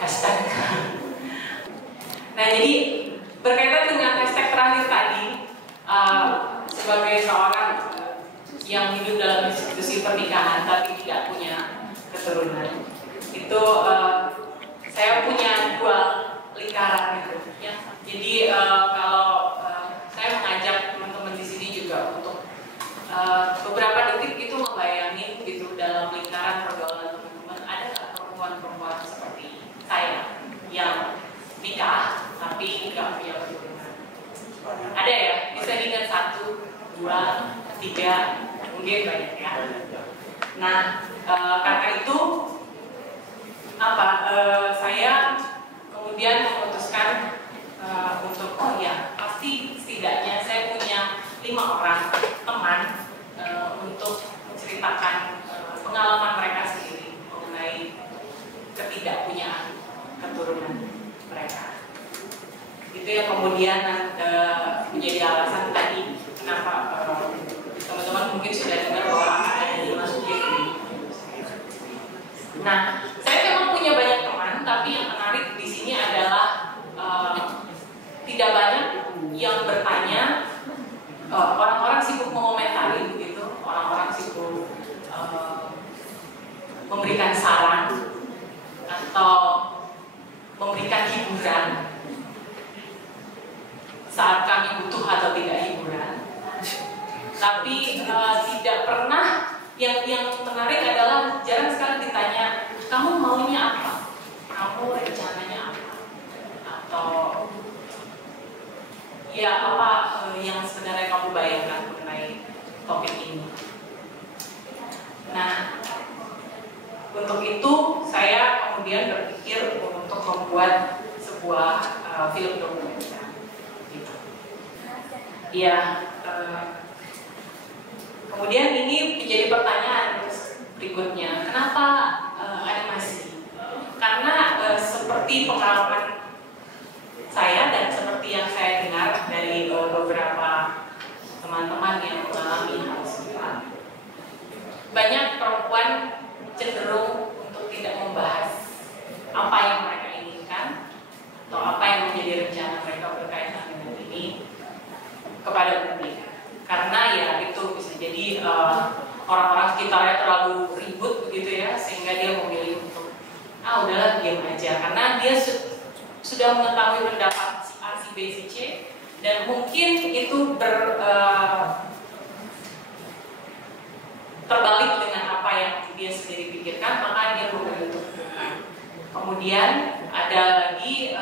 hashtag. Nah, jadi berkaitan dengan hashtag terakhir tadi, sebagai seorang yang hidup dalam institusi pernikahan tapi tidak punya keturunan, itu saya punya 2 lingkaran gitu ya. Jadi kalau saya mengajak teman-teman di sini juga untuk beberapa detik itu membayangin gitu dalam lingkaran pergaulan teman-teman, ada nggak perempuan-perempuan seperti saya yang nikah tapi nggak punya keturunan? Ada ya? Bisa diingat 1, 2, 3, mungkin banyak ya. Nah, karena itu saya kemudian memutuskan untuk pasti setidaknya saya punya 5 orang teman untuk menceritakan pengalaman mereka sendiri mengenai ketidakpunyaan keturunan mereka. Itu yang kemudian menjadi alasan tadi kenapa teman-teman mungkin sudah dengar bahwa ada 5 subjek ini. Nah, saya memang punya banyak teman, tapi yang menarik di sini adalah tidak banyak yang bertanya. Orang-orang sibuk mengomentari begitu, orang-orang sibuk memberikan saran atau memberikan hiburan saat kami butuh atau tidak hiburan. Tapi tidak pernah, yang menarik adalah jarang sekali ditanya, kamu maunya apa? Kamu rencananya apa? Atau ya apa yang sebenarnya kamu bayangkan mengenai topik ini? Nah, untuk itu saya kemudian berpikir untuk membuat sebuah film dokumenter. Gitu. Ya, kemudian ini menjadi pertanyaan berikutnya, kenapa animasi? Karena seperti pengalaman saya dan seperti yang saya dengar dari beberapa teman-teman yang mengalami hal serupa, banyak perempuan cenderung untuk tidak membahas apa yang mereka inginkan atau apa yang menjadi rencana mereka berkaitan dengan ini kepada publik. Karena ya itu bisa jadi orang-orang sekitarnya terlalu ribut begitu ya, sehingga dia memilih untuk udahlah diam aja, karena dia sudah mengetahui pendapat si A, si B, si C, dan mungkin itu terbalik dengan apa yang dia sendiri pikirkan, maka dia memilih untuk kemudian ada lagi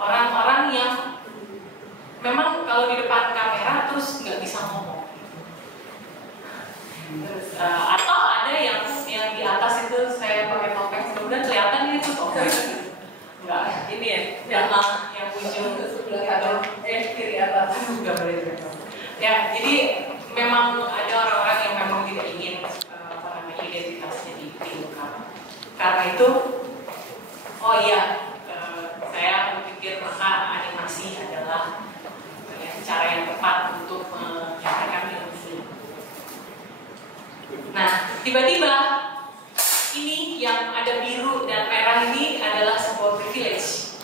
orang-orang yang memang kalau di depan kamera terus nggak bisa ngomong. Terus, atau ada yang di atas itu saya pakai topeng, kemudian kelihatan ini tuh topeng. Enggak, ini ya, yang ujung sebelah kanan, kiri atas. Enggak boleh. Ya, jadi memang ada orang-orang yang memang tidak ingin identitasnya diungkap. Karena itu, saya berpikir maka animasi adalah cara yang tepat untuk menyampaikan ilmu. Nah, tiba-tiba ini yang ada biru dan merah ini adalah sebuah privilege.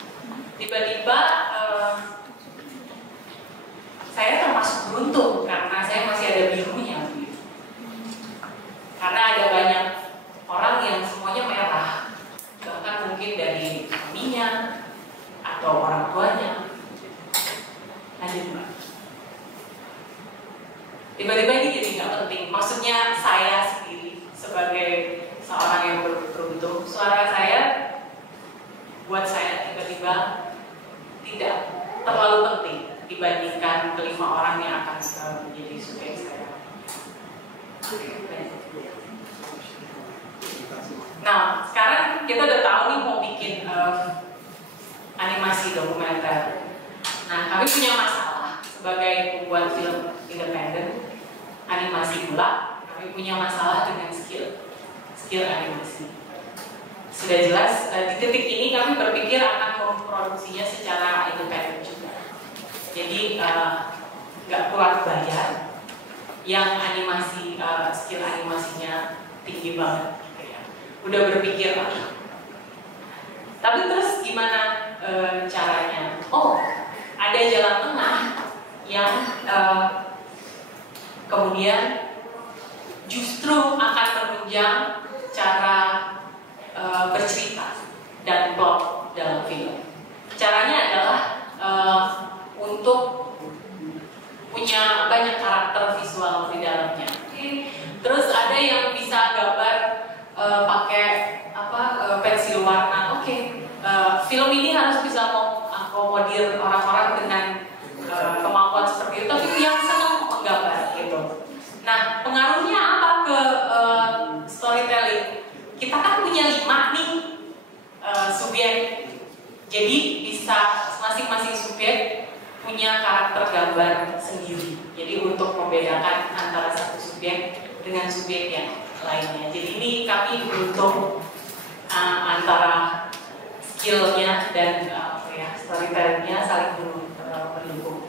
Tiba-tiba saya termasuk beruntung karena saya masih ada birunya. Karena ada banyak orang yang semuanya merah, bahkan mungkin dari suaminya atau orang tuanya. Tiba-tiba ini jadi nggak penting. Maksudnya saya sendiri sebagai seorang yang beruntung, suara saya buat saya tiba-tiba tidak terlalu penting dibandingkan kelima orang yang akan selalu menjadi subjek saya. Nah, sekarang kita udah tahu nih mau bikin animasi dokumenter. Nah, kami punya masalah. buat film independen animasi pula, kami punya masalah dengan skill animasi. Sudah jelas di titik ini kami berpikir akan memproduksinya secara independen juga. Jadi nggak kuat bayar, yang animasi skill animasinya tinggi banget, gitu ya. Udah berpikir lah. Tapi terus gimana caranya? Oh, ada jalan tengah yang kemudian justru akan menunjang cara bercerita dan plot dalam film. Caranya adalah untuk punya banyak karakter visual di dalamnya. Terus ada yang bisa gambar pakai pensil warna. Film ini harus bisa mengakomodir orang-orang dengan kemampuan seperti itu, tapi yang senang menggambar gitu. Nah, pengaruhnya apa ke storytelling? Kita kan punya 5 nih subjek, jadi bisa masing-masing subjek punya karakter gambar sendiri. Jadi untuk membedakan antara satu subjek dengan subjek yang lainnya. Jadi ini kami untuk antara skillnya dan storytellingnya saling mendukung.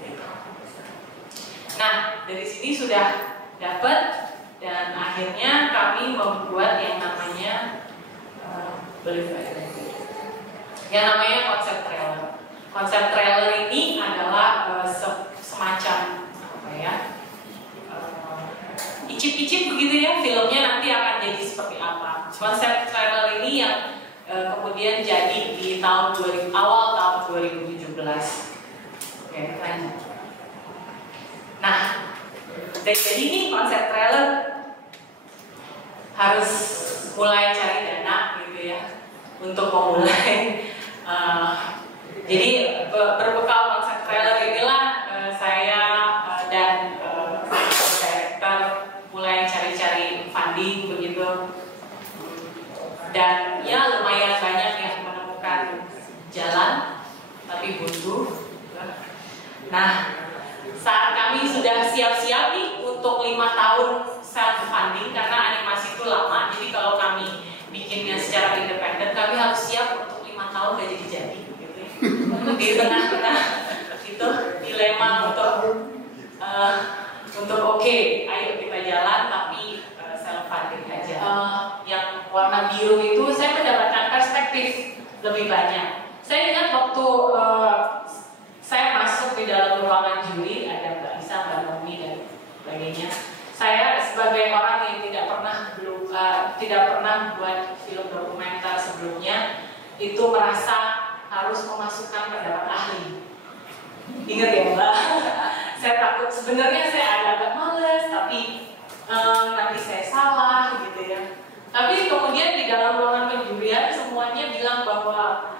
Nah, dari sini sudah dapat, dan akhirnya kami membuat yang namanya konsep trailer. Konsep trailer ini adalah semacam icip-icip begitu ya, filmnya nanti akan jadi seperti apa. Konsep trailer ini yang kemudian jadi di awal tahun 2017. Oke, lanjut. Nah, jadi ini konsep trailer harus mulai cari dana gitu ya untuk memulai. Jadi berbekal konsep trailer inilah saya dan director mulai cari-cari funding begitu, dan ya lumayan banyak yang menemukan jalan tapi buntu. Nah, saat kami sudah siap-siap nih untuk 5 tahun self funding, karena animasi itu lama, jadi kalau kami bikinnya secara independen kami harus siap untuk 5 tahun gak jadi-jadi gitu ya. Di tengah-tengah itu dilema untuk oke, ayo kita jalan tapi self funding aja. Yang warna biru itu saya mendapatkan perspektif lebih banyak. Saya ingat waktu saya masuk di dalam ruangan juri, ada Mbak Isa, Mbak Nomi dan sebagainya. Saya sebagai orang yang tidak pernah buat film dokumenter sebelumnya, itu merasa harus memasukkan pendapat ahli. Ingat ya Mbak? Saya takut, sebenarnya saya agak males, tapi nanti saya salah gitu ya. Tapi kemudian di dalam ruangan penjurian semuanya bilang bahwa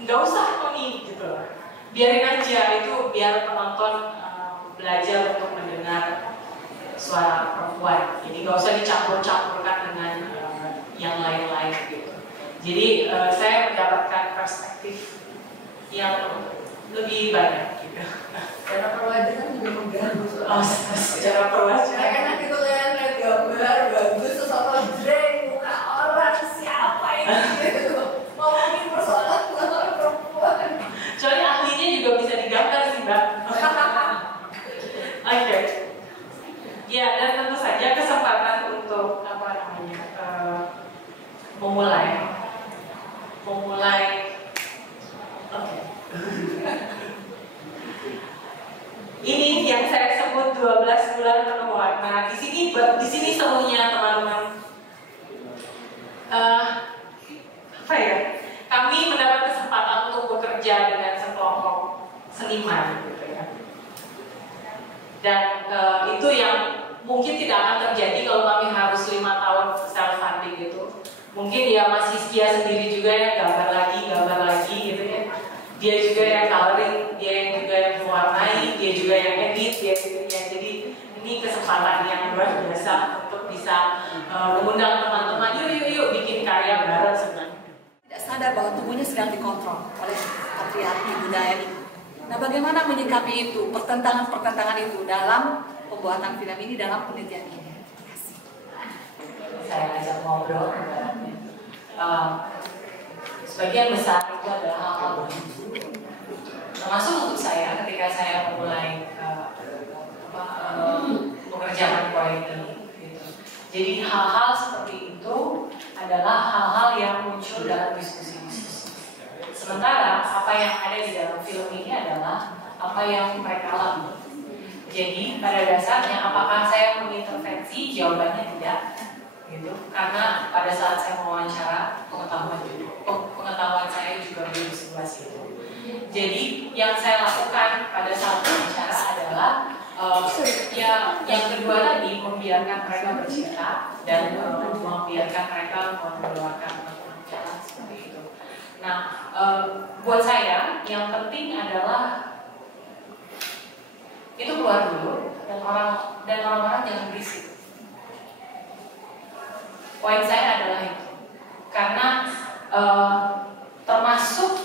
nggak usah Tony gitu. Biarin aja, itu biar penonton belajar untuk mendengar suara perempuan. Jadi nggak usah dicampur-campurkan dengan yang lain-lain gitu. Jadi saya mendapatkan perspektif yang lebih banyak gitu. Cara perwajahan juga mengganggu soalnya. Secara perwajahan. Karena nanti kalau kalian lihat gambar bagus, sesuatu jreng, muka orang siapa ini gitu. Ngomongin persoalan orang perempuan. Soalnya ahlinya juga bisa digambar sih Mbak. Oke. Ya, dan tentu saja kesempatan untuk memulai. Oke. Ini yang saya sebut 12 bulan penuh warna. Di sini serunya teman-teman. Kami mendapat kesempatan untuk bekerja dengan sekelompok seniman gitu ya. Dan itu yang mungkin tidak akan terjadi kalau kami harus 5 tahun self funding gitu. Mungkin ya masih Skia sendiri juga yang gambar lagi gitu ya. Dia juga yang coloring, dia yang juga yang mewarnai, dia juga yang edit, dia gitu ya. Jadi ini kesempatan yang luar biasa untuk bisa mengundang teman-teman, yuk bikin karya bareng sebenarnya. Tidak sadar bahwa tubuhnya sedang dikontrol oleh patriarki budaya ini. Nah, bagaimana menyikapi itu, pertentangan-pertentangan itu dalam pembuatan film ini, dalam penelitian ini? Saya ajak ngobrol ibaratnya. Sebagian besar itu adalah hal-hal begitu. Termasuk untuk saya ketika saya memulai mengerjakan proyek ini. Gitu. Jadi hal-hal seperti itu adalah hal-hal yang muncul dalam diskusi-diskusi. Sementara apa yang ada di dalam film ini adalah apa yang mereka alami. Jadi pada dasarnya apakah saya mengintervensi? Jawabannya tidak. Gitu. Karena pada saat saya mewawancara pengetahuan saya juga belum seluas itu. Jadi yang saya lakukan pada saat wawancara adalah yang kedua tadi membiarkan mereka bercerita dan membiarkan mereka mengeluarkan jalan seperti itu. Nah, buat saya yang penting adalah itu keluar dulu dan orang-orang jangan berisik. Poin saya adalah itu, karena termasuk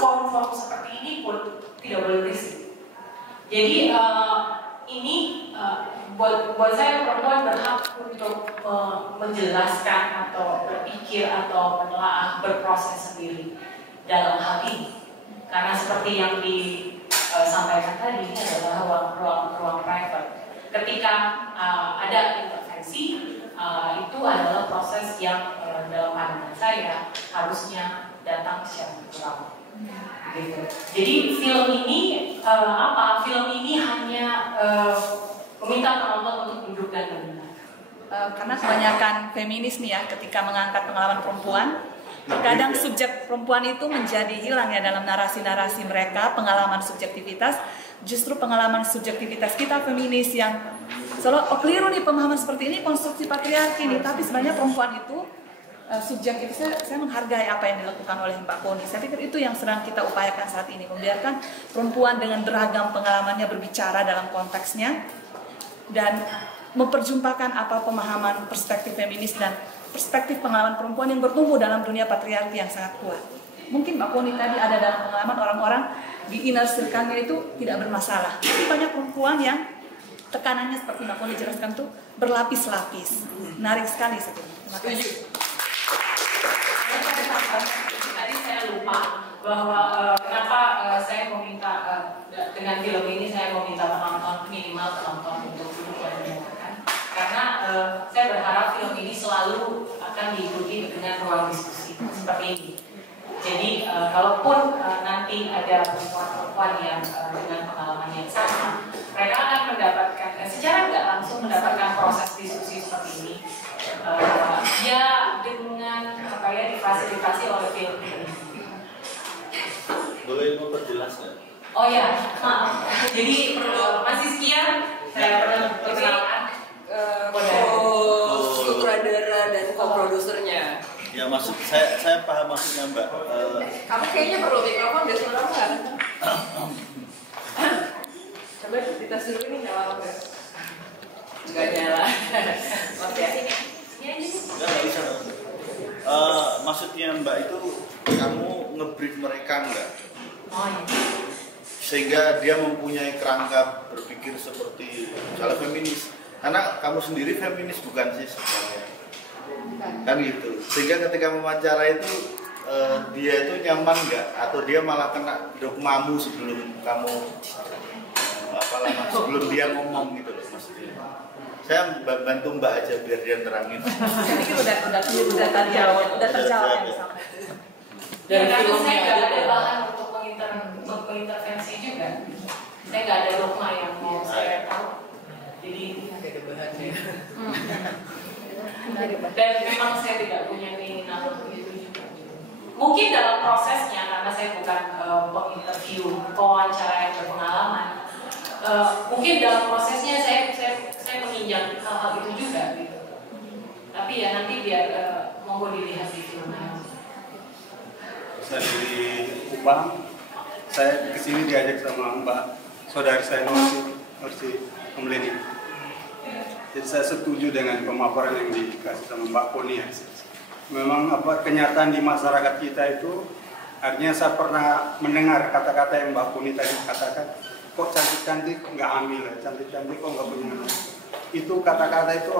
forum-forum seperti ini pun tidak boleh berisik. Jadi buat saya perempuan berhak untuk menjelaskan atau berpikir atau menelaah, berproses sendiri dalam hal ini. Karena seperti yang disampaikan tadi, ini adalah ruang private. Ketika ada intervensi, itu adalah proses yang dalam pandangan saya harusnya datang secara natural. Gitu. Jadi film ini Film ini hanya meminta penonton untuk duduk dan mendengar. Karena kebanyakan feminis nih ya, ketika mengangkat pengalaman perempuan, terkadang subjek perempuan itu menjadi hilang ya dalam narasi-narasi mereka, pengalaman subjektivitas. Justru pengalaman subjektivitas kita feminis yang selalu keliru nih pemahaman seperti ini, konstruksi patriarki nih, tapi sebenarnya perempuan itu subjektif. Saya menghargai apa yang dilakukan oleh Mbak Poni. Saya pikir itu yang sedang kita upayakan saat ini, membiarkan perempuan dengan beragam pengalamannya berbicara dalam konteksnya dan memperjumpakan apa pemahaman perspektif feminis dan perspektif pengalaman perempuan yang bertumbuh dalam dunia patriarki yang sangat kuat. Mungkin Mbak Poni tadi ada dalam pengalaman orang-orang di inner circle-nya itu tidak bermasalah. Tapi banyak perempuan yang tekanannya seperti Mbak Poni jelaskan tuh berlapis-lapis. Menarik sekali sebetulnya. Terima kasih. Tadi saya lupa bahwa kenapa saya meminta dengan film ini saya meminta minimal penonton untuk duduk dan mendengarkan. Karena saya berharap film ini selalu akan diikuti dengan ruang diskusi seperti ini. Jadi kalaupun nanti ada perempuan-perempuan yang dengan pengalaman yang sama, mereka akan mendapatkan secara nggak langsung mendapatkan proses diskusi seperti ini. Ya dengan difasilitasi oleh film ini. Boleh memperjelas nggak? Oh ya, maaf. Jadi masih sekian saya perlu perkenalkan sutradara dan co-produsernya. Ya maksud saya paham maksudnya Mbak. Kamu kayaknya perlu mikrofon deh, suara nggak? Coba dites dulu ini nyala nggak? Nggak nyala. Maaf ya. Nggak bisa. Maksudnya Mbak itu kamu nge-brief mereka nggak? Sehingga dia mempunyai kerangka berpikir seperti misalnya feminis. Karena kamu sendiri feminis bukan sih sebenarnya? Kan gitu. Sehingga ketika mewawancara itu dia itu nyaman nggak? Atau dia malah kena dogmamu sebelum kamu sebelum dia ngomong gitu loh maksudnya. Saya bantu Mbak aja biar dia terangin. Jadi udah terjawab. Dan karena saya nggak ada bahan untuk mengintervensi juga. Saya nggak ada dogma yang mau saya tahu. Jadi ada bahannya. Dan memang saya tidak punya keinginan untuk itu juga. Mungkin dalam prosesnya karena saya bukan penginterview, pewawancara yang berpengalaman. Mungkin dalam prosesnya saya menginjak hal-hal itu juga gitu. Tapi ya nanti biar monggo dilihat di filmnya. Saya dari Kupang, saya kesini diajak sama Mbak saudari saya Norsi Omleni. Jadi saya setuju dengan pemaparan yang dikasih sama Mbak Poni ya. Memang kenyataan di masyarakat kita itu Artinya saya pernah mendengar kata-kata yang Mbak Puni tadi katakan, kok cantik-cantik nggak hamil, cantik-cantik kok nggak punya anak. Itu kata-kata itu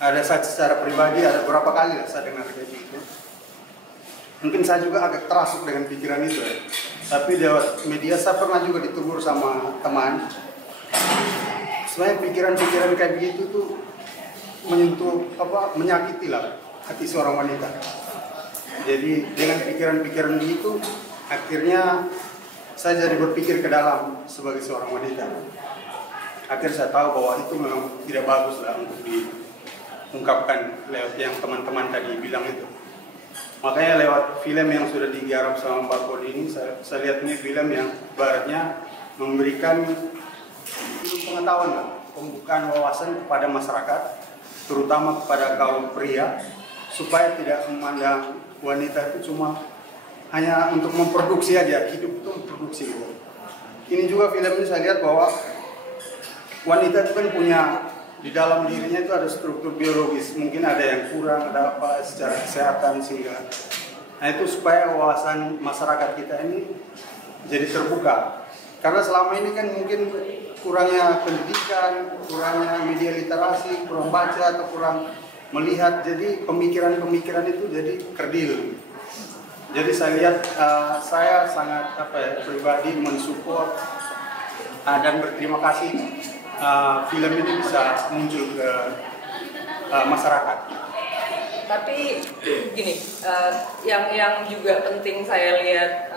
ada saya secara pribadi ada beberapa kali saya dengar kayak gitu. Mungkin saya juga agak terasuk dengan pikiran itu ya. Tapi lewat media saya pernah juga ditegur sama teman. Sebenarnya pikiran-pikiran kayak begitu tuh menyentuh menyakiti lah hati seorang wanita. Jadi dengan pikiran-pikiran begitu akhirnya saya jadi berpikir ke dalam sebagai seorang wanita. Akhirnya saya tahu bahwa itu memang tidak bagus lah untuk diungkapkan lewat yang teman-teman tadi bilang itu. Makanya lewat film yang sudah digarap sama Mbak Poni ini, saya lihat ini film yang baratnya memberikan pengetahuan lah, pembukaan wawasan kepada masyarakat, terutama kepada kaum pria, supaya tidak memandang wanita itu cuma hanya untuk memproduksi aja, hidup itu memproduksi gitu. Ini juga film ini saya lihat bahwa wanita itu kan punya di dalam dirinya itu ada struktur biologis, mungkin ada yang kurang, ada apa secara kesehatan sehingga, nah itu supaya wawasan masyarakat kita ini jadi terbuka. Karena selama ini kan mungkin kurangnya pendidikan, kurangnya media literasi, kurang baca atau kurang melihat, jadi pemikiran-pemikiran itu jadi kerdil. Jadi saya lihat saya sangat pribadi mensupport dan berterima kasih film ini bisa muncul ke masyarakat. Tapi gini, yang juga penting saya lihat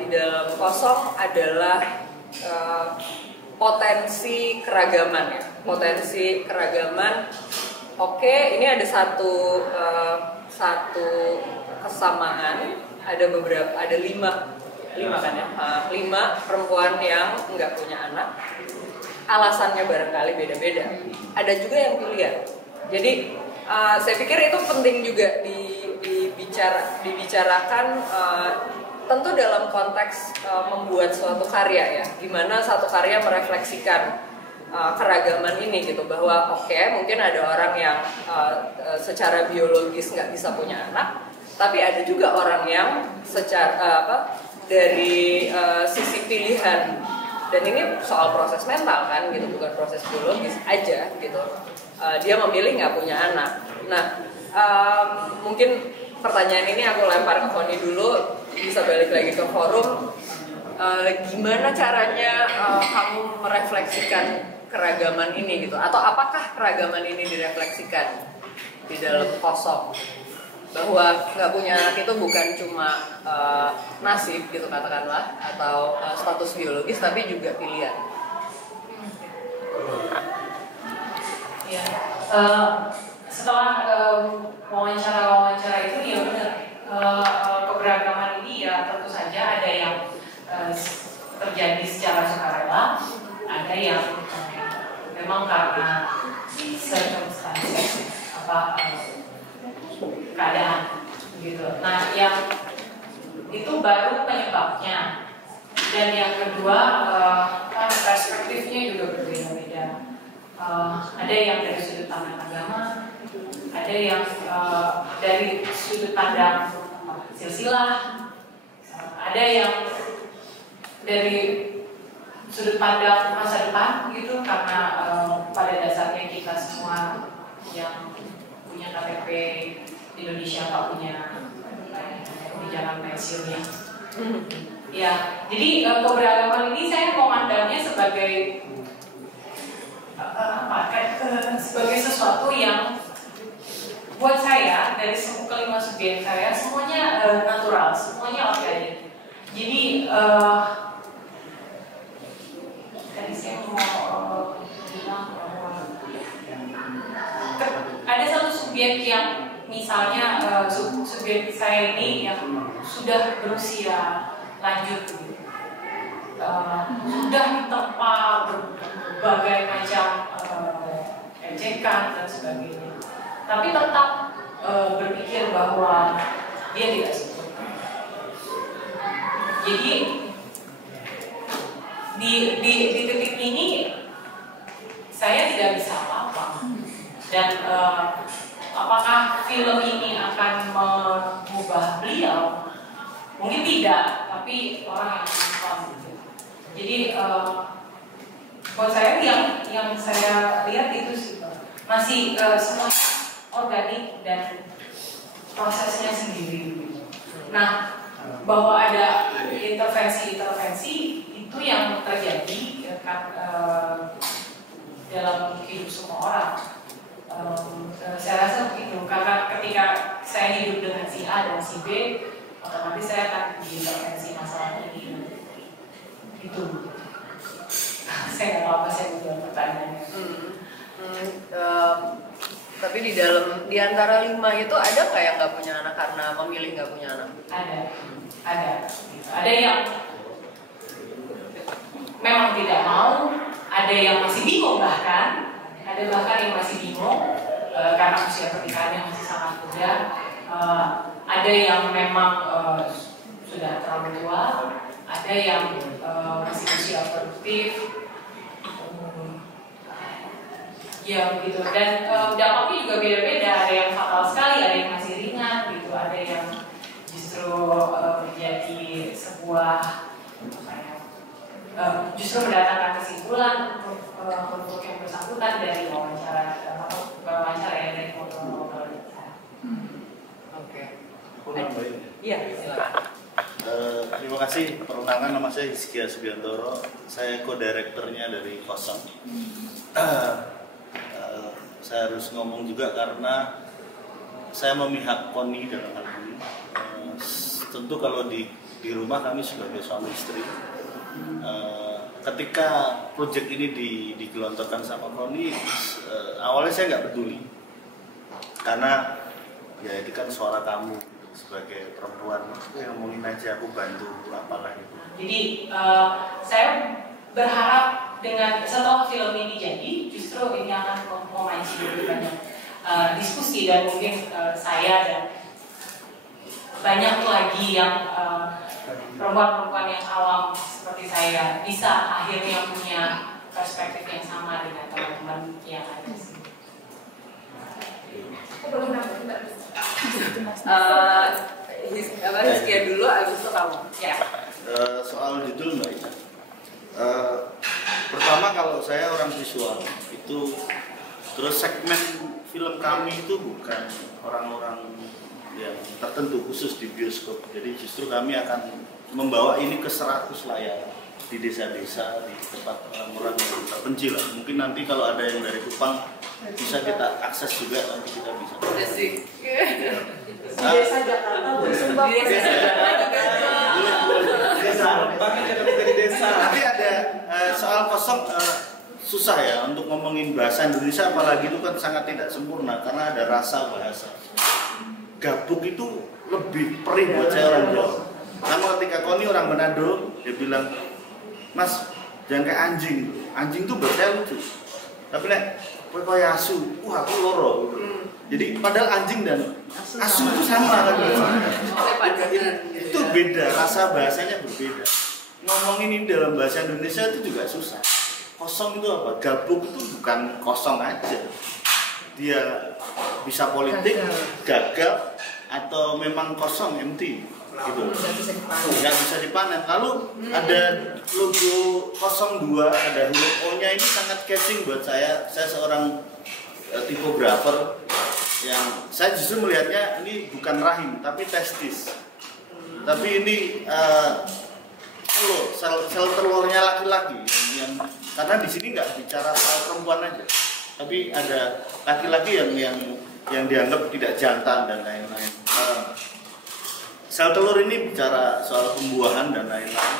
di dalam Kosong adalah potensi keragaman ya, potensi keragaman. Oke, ini ada satu kesamaan, ada lima kan ya, 5 perempuan yang nggak punya anak. Alasannya barangkali beda-beda. Ada juga yang pilihan. Jadi saya pikir itu penting juga dibicarakan, tentu dalam konteks membuat suatu karya ya, gimana satu karya merefleksikan keragaman ini gitu, bahwa oke, mungkin ada orang yang secara biologis nggak bisa punya anak, tapi ada juga orang yang secara dari sisi pilihan, dan ini soal proses mental kan gitu, bukan proses biologis aja gitu, dia memilih nggak punya anak. Nah mungkin pertanyaan ini aku lempar ke Foni dulu, bisa balik lagi ke forum. Gimana caranya kamu merefleksikan keragaman ini gitu, atau apakah keragaman ini direfleksikan di dalam Kosong, bahwa nggak punya anak itu bukan cuma nasib gitu katakanlah, atau status biologis, tapi juga pilihan. Ya, setelah wawancara itu ya benar, keberagaman ini ya tentu saja ada yang terjadi secara sukarela, ada yang memang karena circumstances keadaan gitu. Nah, yang itu baru penyebabnya, dan yang kedua perspektifnya juga berbeda-beda. Ada yang dari sudut pandang agama, ada yang dari sudut pandang silsilah, ada yang dari sudut pandang masa depan gitu, karena pada dasarnya kita semua yang punya KTP di Indonesia nggak punya kebijakan pensiunnya. Ya, jadi keberagaman ini saya memandangnya sebagai sebagai sesuatu yang buat saya dari kelima subjek saya semuanya natural, semuanya organik. Jadi tadi saya mau bilang bahwa ada satu subjek yang misalnya subjek saya ini yang sudah berusia lanjut, sudah ditempa berbagai macam ejekan dan sebagainya, tapi tetap berpikir bahwa dia tidak sempurna. Jadi di titik ini saya tidak bisa apa-apa, dan apakah film ini akan mengubah beliau? Mungkin tidak, tapi orang yang nonton gitu. Jadi buat saya yang saya lihat itu sih masih semua organik dan prosesnya sendiri. Nah, bahwa ada intervensi itu yang terjadi ya kan, dalam hidup semua orang. Saya rasa begitu, karena ketika saya hidup dengan si A dan si B, otomatis saya akan diintervensi masalah ini. Itu. Saya nggak tahu apa saya menjawab pertanyaannya. Tapi di antara 5 itu ada nggak yang nggak punya anak karena memilih nggak punya anak? Ada yang memang tidak mau, ada yang masih bingung bahkan yang masih bingung karena usia pernikahannya masih sangat muda, ada yang memang sudah terlalu tua, ada yang masih usia produktif. Ya begitu, dan dampaknya juga beda-beda, ada yang fatal sekali, ada yang masih ringan gitu, ada yang justru menjadi sebuah justru mendatangkan kesimpulan untuk yang bersangkutan dari wawancara ya, dari ngobrol-ngobrol kita. Oke. Iya, silakan. Terima kasih perundangan, nama saya Hizkia Subiantoro, saya co-directornya dari Kosong. Saya harus ngomong juga karena saya memihak KONI dalam hal ini. Tentu kalau di rumah kami sebagai suami istri, ketika proyek ini digelontorkan sama KONI, awalnya saya nggak peduli karena ya itu kan suara kamu sebagai perempuan, yang ngomongin aja, aku bantu apalah gitu. Jadi saya berharap dengan setelah film ini jadi, justru ini akan memancing lebih banyak diskusi, dan mungkin saya dan banyak lagi yang perempuan-perempuan yang awam seperti saya bisa akhirnya punya perspektif yang sama dengan teman-teman yang ada di sini. Hizkia dulu, abis itu kamu. Ya. Soal judul Mbak Ina. Pertama, kalau saya orang visual itu, terus segmen film kami itu bukan orang-orang yang tertentu khusus di bioskop. Jadi justru kami akan membawa ini ke 100 layar di desa-desa, di tempat orang-orang yang terpencil. Mungkin nanti kalau ada yang dari Kupang bisa kita akses juga, nanti kita bisa. Desa Jakarta, Nanti ada soal Kosong, susah ya untuk ngomongin bahasa Indonesia, apalagi itu kan sangat tidak sempurna karena ada rasa bahasa. Gabuk itu lebih perih buat saya orang Jawa. Namun ketika KONI orang Manado, dia bilang, Mas jangan kayak anjing. Anjing tuh buat saya lucu. Tapi nek kowe kaya asu, aku loro gitu. Jadi padahal anjing dan asu itu sama kan. Itu beda, rasa bahasanya berbeda. Ngomongin ini dalam bahasa Indonesia itu juga susah. Kosong itu apa? Gabuk itu bukan kosong aja. Dia bisa politik, gagal, atau memang kosong, empty gitu. Nggak bisa dipanen. Lalu ada logo 02, ada huruf O-nya, ini sangat catching buat saya. Saya seorang tipografer yang saya justru melihatnya ini bukan rahim tapi testis. Tapi ini sel telurnya laki-laki yang karena di sini nggak bicara soal perempuan aja, tapi ada laki-laki yang dianggap tidak jantan dan lain-lain. Sel telur ini bicara soal pembuahan dan lain-lain.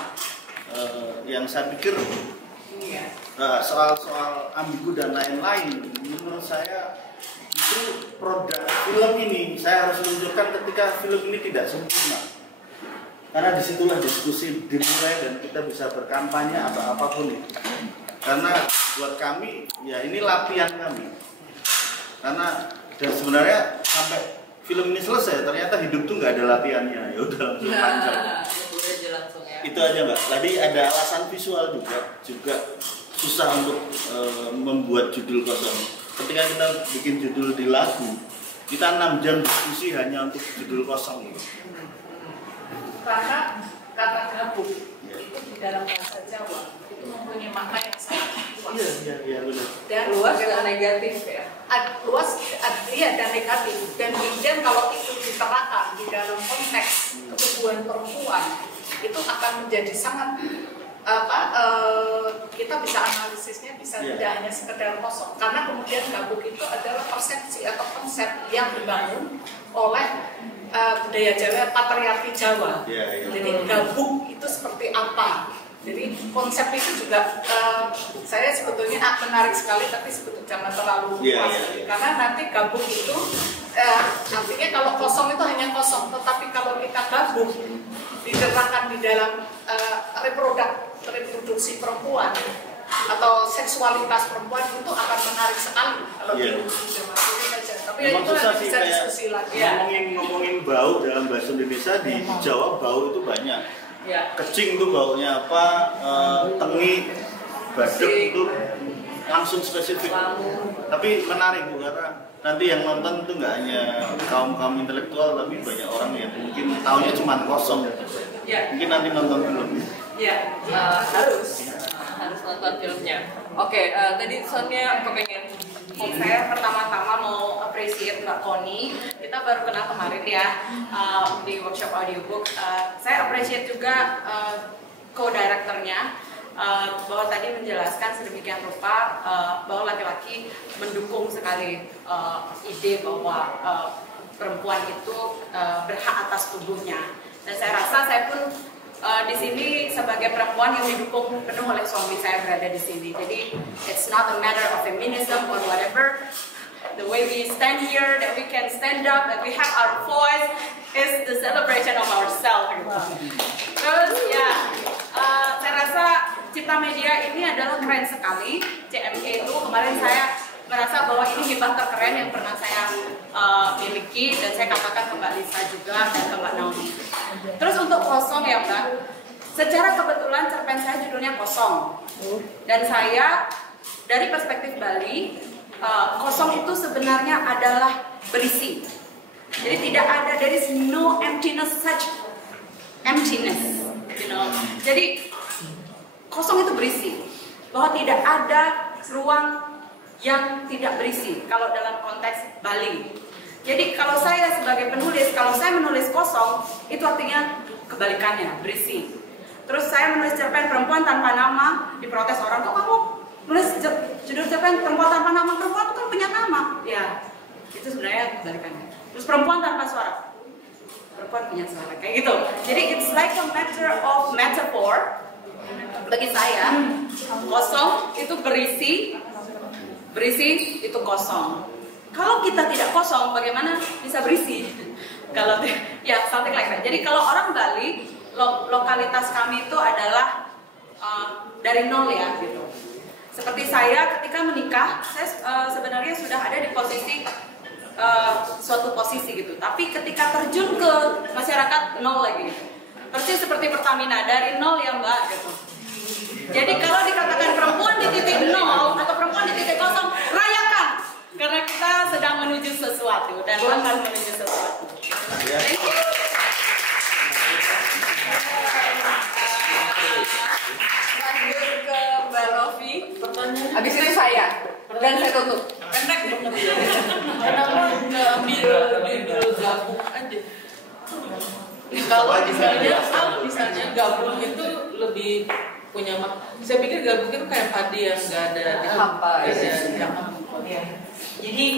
Yang saya pikir soal ambigu dan lain-lain, menurut saya itu produk film ini saya harus menunjukkan ketika film ini tidak sempurna. Karena disitulah diskusi dimulai dan kita bisa berkampanye apapun itu. Karena buat kami, ya ini latihan kami. Karena dan sebenarnya sampai film ini selesai, ternyata hidup tuh nggak ada latihannya. Ya udah langsung panjang. Itu aja Mbak. Tadi ada alasan visual juga susah untuk membuat judul kosong. Ketika kita bikin judul di lagu, kita 6 jam diskusi hanya untuk judul kosong. karena kata gabung itu di dalam bahasa Jawa itu mempunyai makna yang sangat luas. Iya benar. Dan luas dan negatif ya. Luas, iya dan negatif. Dan kemudian kalau itu diterapkan di dalam konteks ketubuhan perempuan itu akan menjadi sangat kita bisa analisisnya bisa tidak hanya sekedar kosong, karena kemudian gabung itu adalah persepsi atau konsep yang dibangun oleh budaya Jawa, patriarki Jawa. Jadi gabung itu seperti apa? Jadi konsep itu juga saya sebetulnya menarik sekali, tapi sebetulnya jangan terlalu luas, karena nanti gabung itu artinya kalau kosong itu hanya kosong, tetapi kalau kita gabung diterapkan di dalam reproduksi perempuan atau seksualitas perempuan itu akan menarik sekali kalau saja. Tapi memang itu susah nanti sih bisa kayak diskusi lagi. ngomongin bau dalam bahasa Indonesia, di Jawa bau itu banyak. Kecing tuh baunya apa, tengi, badek itu langsung spesifik. Tapi menarik Bu, karena nanti yang nonton itu nggak hanya kaum intelektual, tapi banyak orang yang mungkin taunya cuma kosong. Mungkin nanti nonton film. Harus nonton filmnya. Oke, tadi Sonia kepengen. Saya pertama-tama mau appreciate Mbak Koni. Kita baru kenal kemarin ya di workshop audiobook. Saya appreciate juga co-directornya bahwa tadi menjelaskan sedemikian rupa bahwa laki-laki mendukung sekali ide bahwa perempuan itu berhak atas tubuhnya. Dan saya rasa saya pun di sini sebagai perempuan yang didukung penuh oleh suami saya berada di sini. Jadi it's not a matter of feminism or whatever. The way we stand here, that we can stand up, that we have our voice, is the celebration of ourselves. Terus saya rasa Cipta Media ini adalah keren sekali. CME itu kemarin saya merasa bahwa ini hibah terkeren yang pernah saya miliki, dan saya katakan ke Mbak Lisa juga dan ke Mbak Naomi. Terus untuk kosong ya Mbak, secara kebetulan cerpen saya judulnya Kosong, dan saya dari perspektif Bali, kosong itu sebenarnya adalah berisi. Jadi tidak ada, there is no emptiness, such emptiness, you know. Jadi kosong itu berisi, bahwa tidak ada ruang yang tidak berisi kalau dalam konteks Bali. Jadi kalau saya sebagai penulis, kalau saya menulis kosong, itu artinya kebalikannya, berisi. Terus saya menulis cerpen Perempuan Tanpa Nama, diprotes orang, kok kamu nulis judul cerpen Perempuan Tanpa Nama? Perempuan itu kan punya nama. Ya, itu sebenarnya kebalikannya. Terus Perempuan Tanpa Suara, perempuan punya suara, kayak gitu. Jadi it's like a matter of metaphor. Bagi saya, kosong itu berisi, berisi itu kosong. Kalau kita tidak kosong, bagaimana bisa berisi? Kalau ya something like that. Jadi kalau orang Bali, lokalitas kami itu adalah dari nol ya, gitu. Seperti saya ketika menikah, saya sebenarnya sudah ada di posisi suatu posisi gitu. Tapi ketika terjun ke masyarakat nol lagi, persis seperti Pertamina, dari nol ya Mbak, gitu. Jadi kalau dikatakan perempuan di titik nol atau perempuan di titik kosong, rayakan. Karena kita sedang menuju sesuatu dan akan menuju sesuatu. Thank you. Lanjut ke Mbak Novi. Habis itu saya. Dan saya tutup. Pendek. Kenapa nggak ambil gabung aja? Kalau misalnya gabung itu lebih punya saya pikir gabung itu kayak padi yang nggak ada hampa ya. Jadi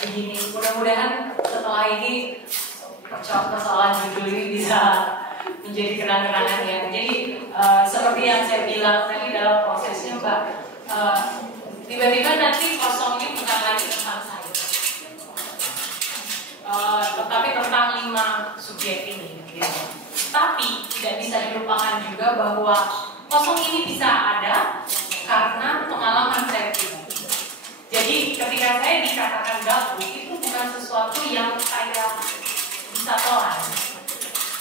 begini, mudah-mudahan setelah ini persoalan judul ini bisa menjadi kenang-kenangan ya. Jadi seperti yang saya bilang tadi dalam prosesnya Mbak, tiba-tiba nanti kosong ini bukan lagi tentang saya, tetapi tentang 5 subjek ini. Gitu. Tapi tidak bisa dilupakan juga bahwa kosong ini bisa ada karena pengalaman saya pribadi. Jadi ketika saya dikatakan gabung itu bukan sesuatu yang saya bisa tolak.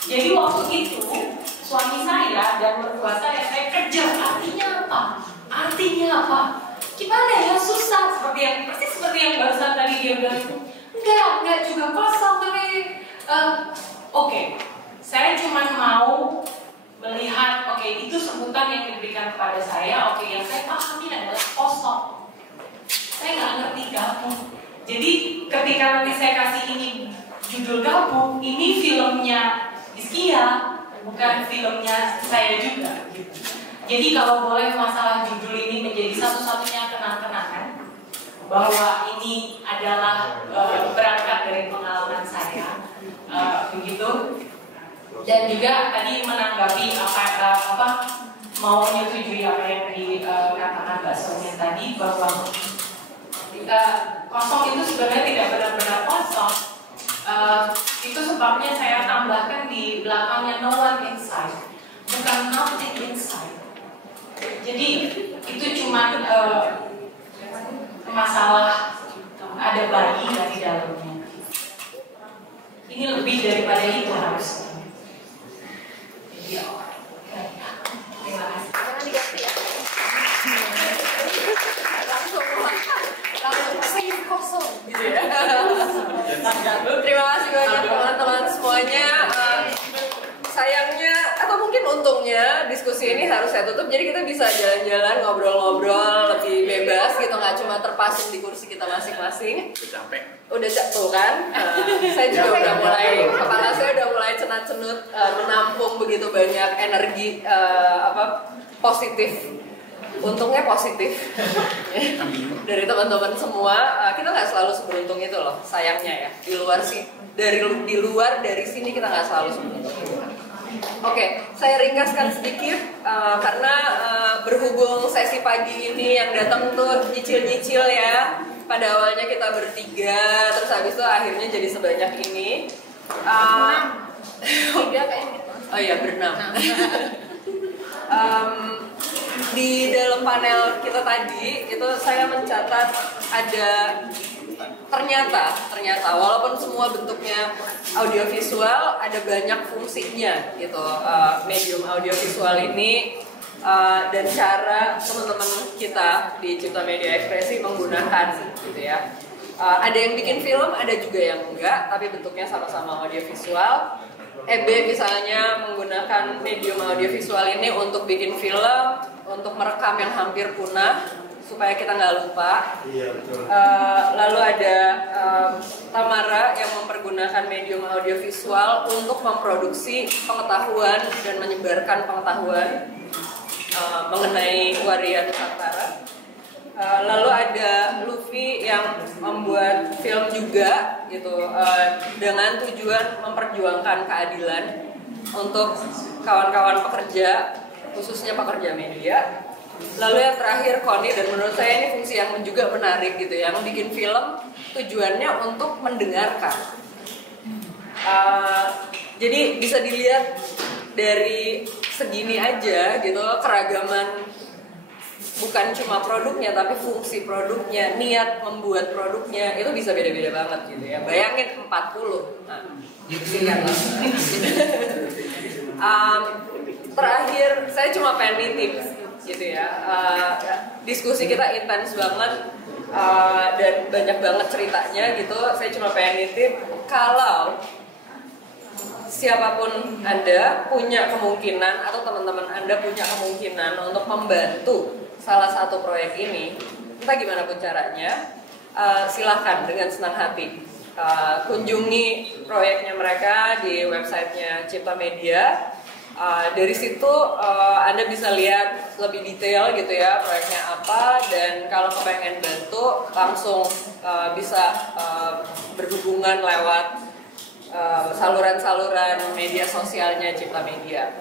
Jadi waktu itu suami saya dan mertua saya kejar, artinya apa? Artinya apa? Gimana ya, susah, persis seperti yang barusan tadi dia bilang itu. Enggak juga kosong, tapi oke. Saya cuma mau melihat, oke, itu sebutan yang diberikan kepada saya, oke, yang saya pahami adalah kosong. Saya nggak ngerti gabung. Jadi ketika nanti saya kasih ini judul gabung, ini filmnya Iskia, bukan filmnya saya juga. Jadi kalau boleh masalah judul ini menjadi satu-satunya kenang-kenangan bahwa ini adalah berangkat dari pengalaman saya, begitu. Dan juga tadi menanggapi apa mau menyetujui apa yang dikatakan Mbak Sonia tadi bahwa kosong itu sebenarnya tidak benar-benar kosong. Itu sebabnya saya tambahkan di belakangnya no one inside, bukan nothing inside. Jadi itu cuma masalah ada bayi di dalamnya. Ini lebih daripada itu harusnya. Jadi, terima kasih. Jangan diganti ya. Langsung save kosong gitu ya. Terima kasih banyak teman-teman semuanya. Sayangnya atau mungkin untungnya diskusi ini harus saya tutup, jadi kita bisa jalan-jalan, ngobrol-ngobrol lebih bebas gitu, nggak cuma terpasung di kursi kita masing-masing. Udah capek kan? Saya juga udah mulai, kepala saya udah mulai cenat-cenut menampung begitu banyak energi positif. Untungnya positif dari teman-teman semua. Kita nggak selalu seberuntung itu loh, sayangnya ya. Di luar dari sini kita nggak selalu seberuntung itu. Oke, saya ringkaskan sedikit karena berhubung sesi pagi ini yang datang tuh nyicil-nyicil ya. Pada awalnya kita bertiga, terus habis itu akhirnya jadi sebanyak ini. Tiga kayaknya. Oh iya, berenam. Di dalam panel kita tadi itu saya mencatat ada ternyata walaupun semua bentuknya audiovisual ada banyak fungsinya gitu, medium audiovisual ini dan cara teman-teman kita di Cipta Media Ekspresi menggunakan gitu ya. Ada yang bikin film, ada juga yang enggak, tapi bentuknya sama-sama audiovisual. EB misalnya menggunakan medium audiovisual ini untuk bikin film, untuk merekam yang hampir punah supaya kita nggak lupa. Iya, betul. Lalu ada Tamara yang mempergunakan medium audiovisual untuk memproduksi pengetahuan dan menyebarkan pengetahuan mengenai waria Nusantara. Lalu ada Luffy yang membuat film juga gitu dengan tujuan memperjuangkan keadilan untuk kawan-kawan pekerja, khususnya pekerja media. Lalu yang terakhir Koni, dan menurut saya ini fungsi yang juga menarik gitu ya, yang bikin film tujuannya untuk mendengarkan. Jadi bisa dilihat dari segini aja gitu, keragaman bukan cuma produknya tapi fungsi produknya, niat membuat produknya itu bisa beda-beda banget gitu ya. Bayangin 40. Nah, singkat lah. Terakhir saya cuma pengen nitip gitu ya. Diskusi kita intens banget dan banyak banget ceritanya gitu. Saya cuma pengen nitip kalau siapapun Anda punya kemungkinan atau teman-teman Anda punya kemungkinan untuk membantu salah satu proyek ini, entah gimana pun caranya, silahkan dengan senang hati kunjungi proyeknya mereka di websitenya Cipta Media. Dari situ Anda bisa lihat lebih detail gitu ya proyeknya apa, dan kalau kepengen bantu langsung bisa berhubungan lewat saluran-saluran media sosialnya Cipta Media.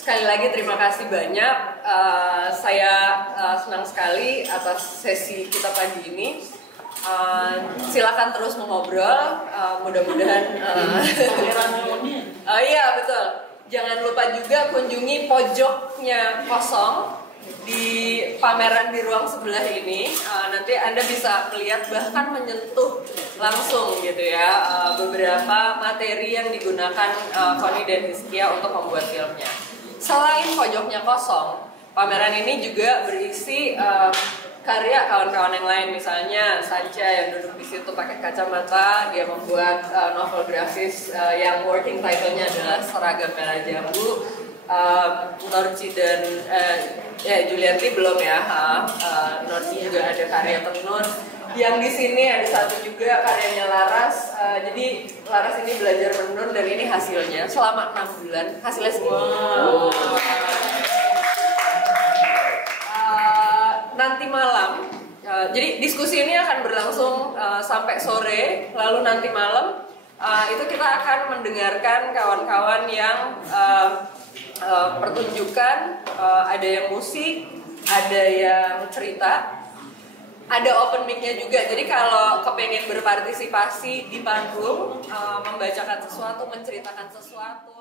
Sekali lagi terima kasih banyak, saya senang sekali atas sesi kita pagi ini. Silakan terus mengobrol, mudah-mudahan. Oh iya betul, jangan lupa juga kunjungi pojoknya kosong di pameran di ruang sebelah ini. Nanti Anda bisa melihat bahkan menyentuh langsung gitu ya beberapa materi yang digunakan Koni dan Hiskia untuk membuat filmnya. Selain pojoknya kosong, pameran ini juga berisi karya kawan-kawan yang lain, misalnya Sanca yang duduk di situ pakai kacamata, dia membuat novel grafis yang working title-nya adalah Seragam Merah Jambu. Norci dan Julianti belum ya, Norci juga ada karya tenun. Yang di sini ada satu juga karyanya Laras. Jadi Laras ini belajar menenun dan ini hasilnya selama 6 bulan. Hasilnya segini. Nanti malam, jadi diskusi ini akan berlangsung sampai sore, lalu nanti malam itu kita akan mendengarkan kawan-kawan yang pertunjukan, ada yang musik, ada yang cerita, ada open mic-nya juga. Jadi kalau kepengen berpartisipasi di panggung, membacakan sesuatu, menceritakan sesuatu,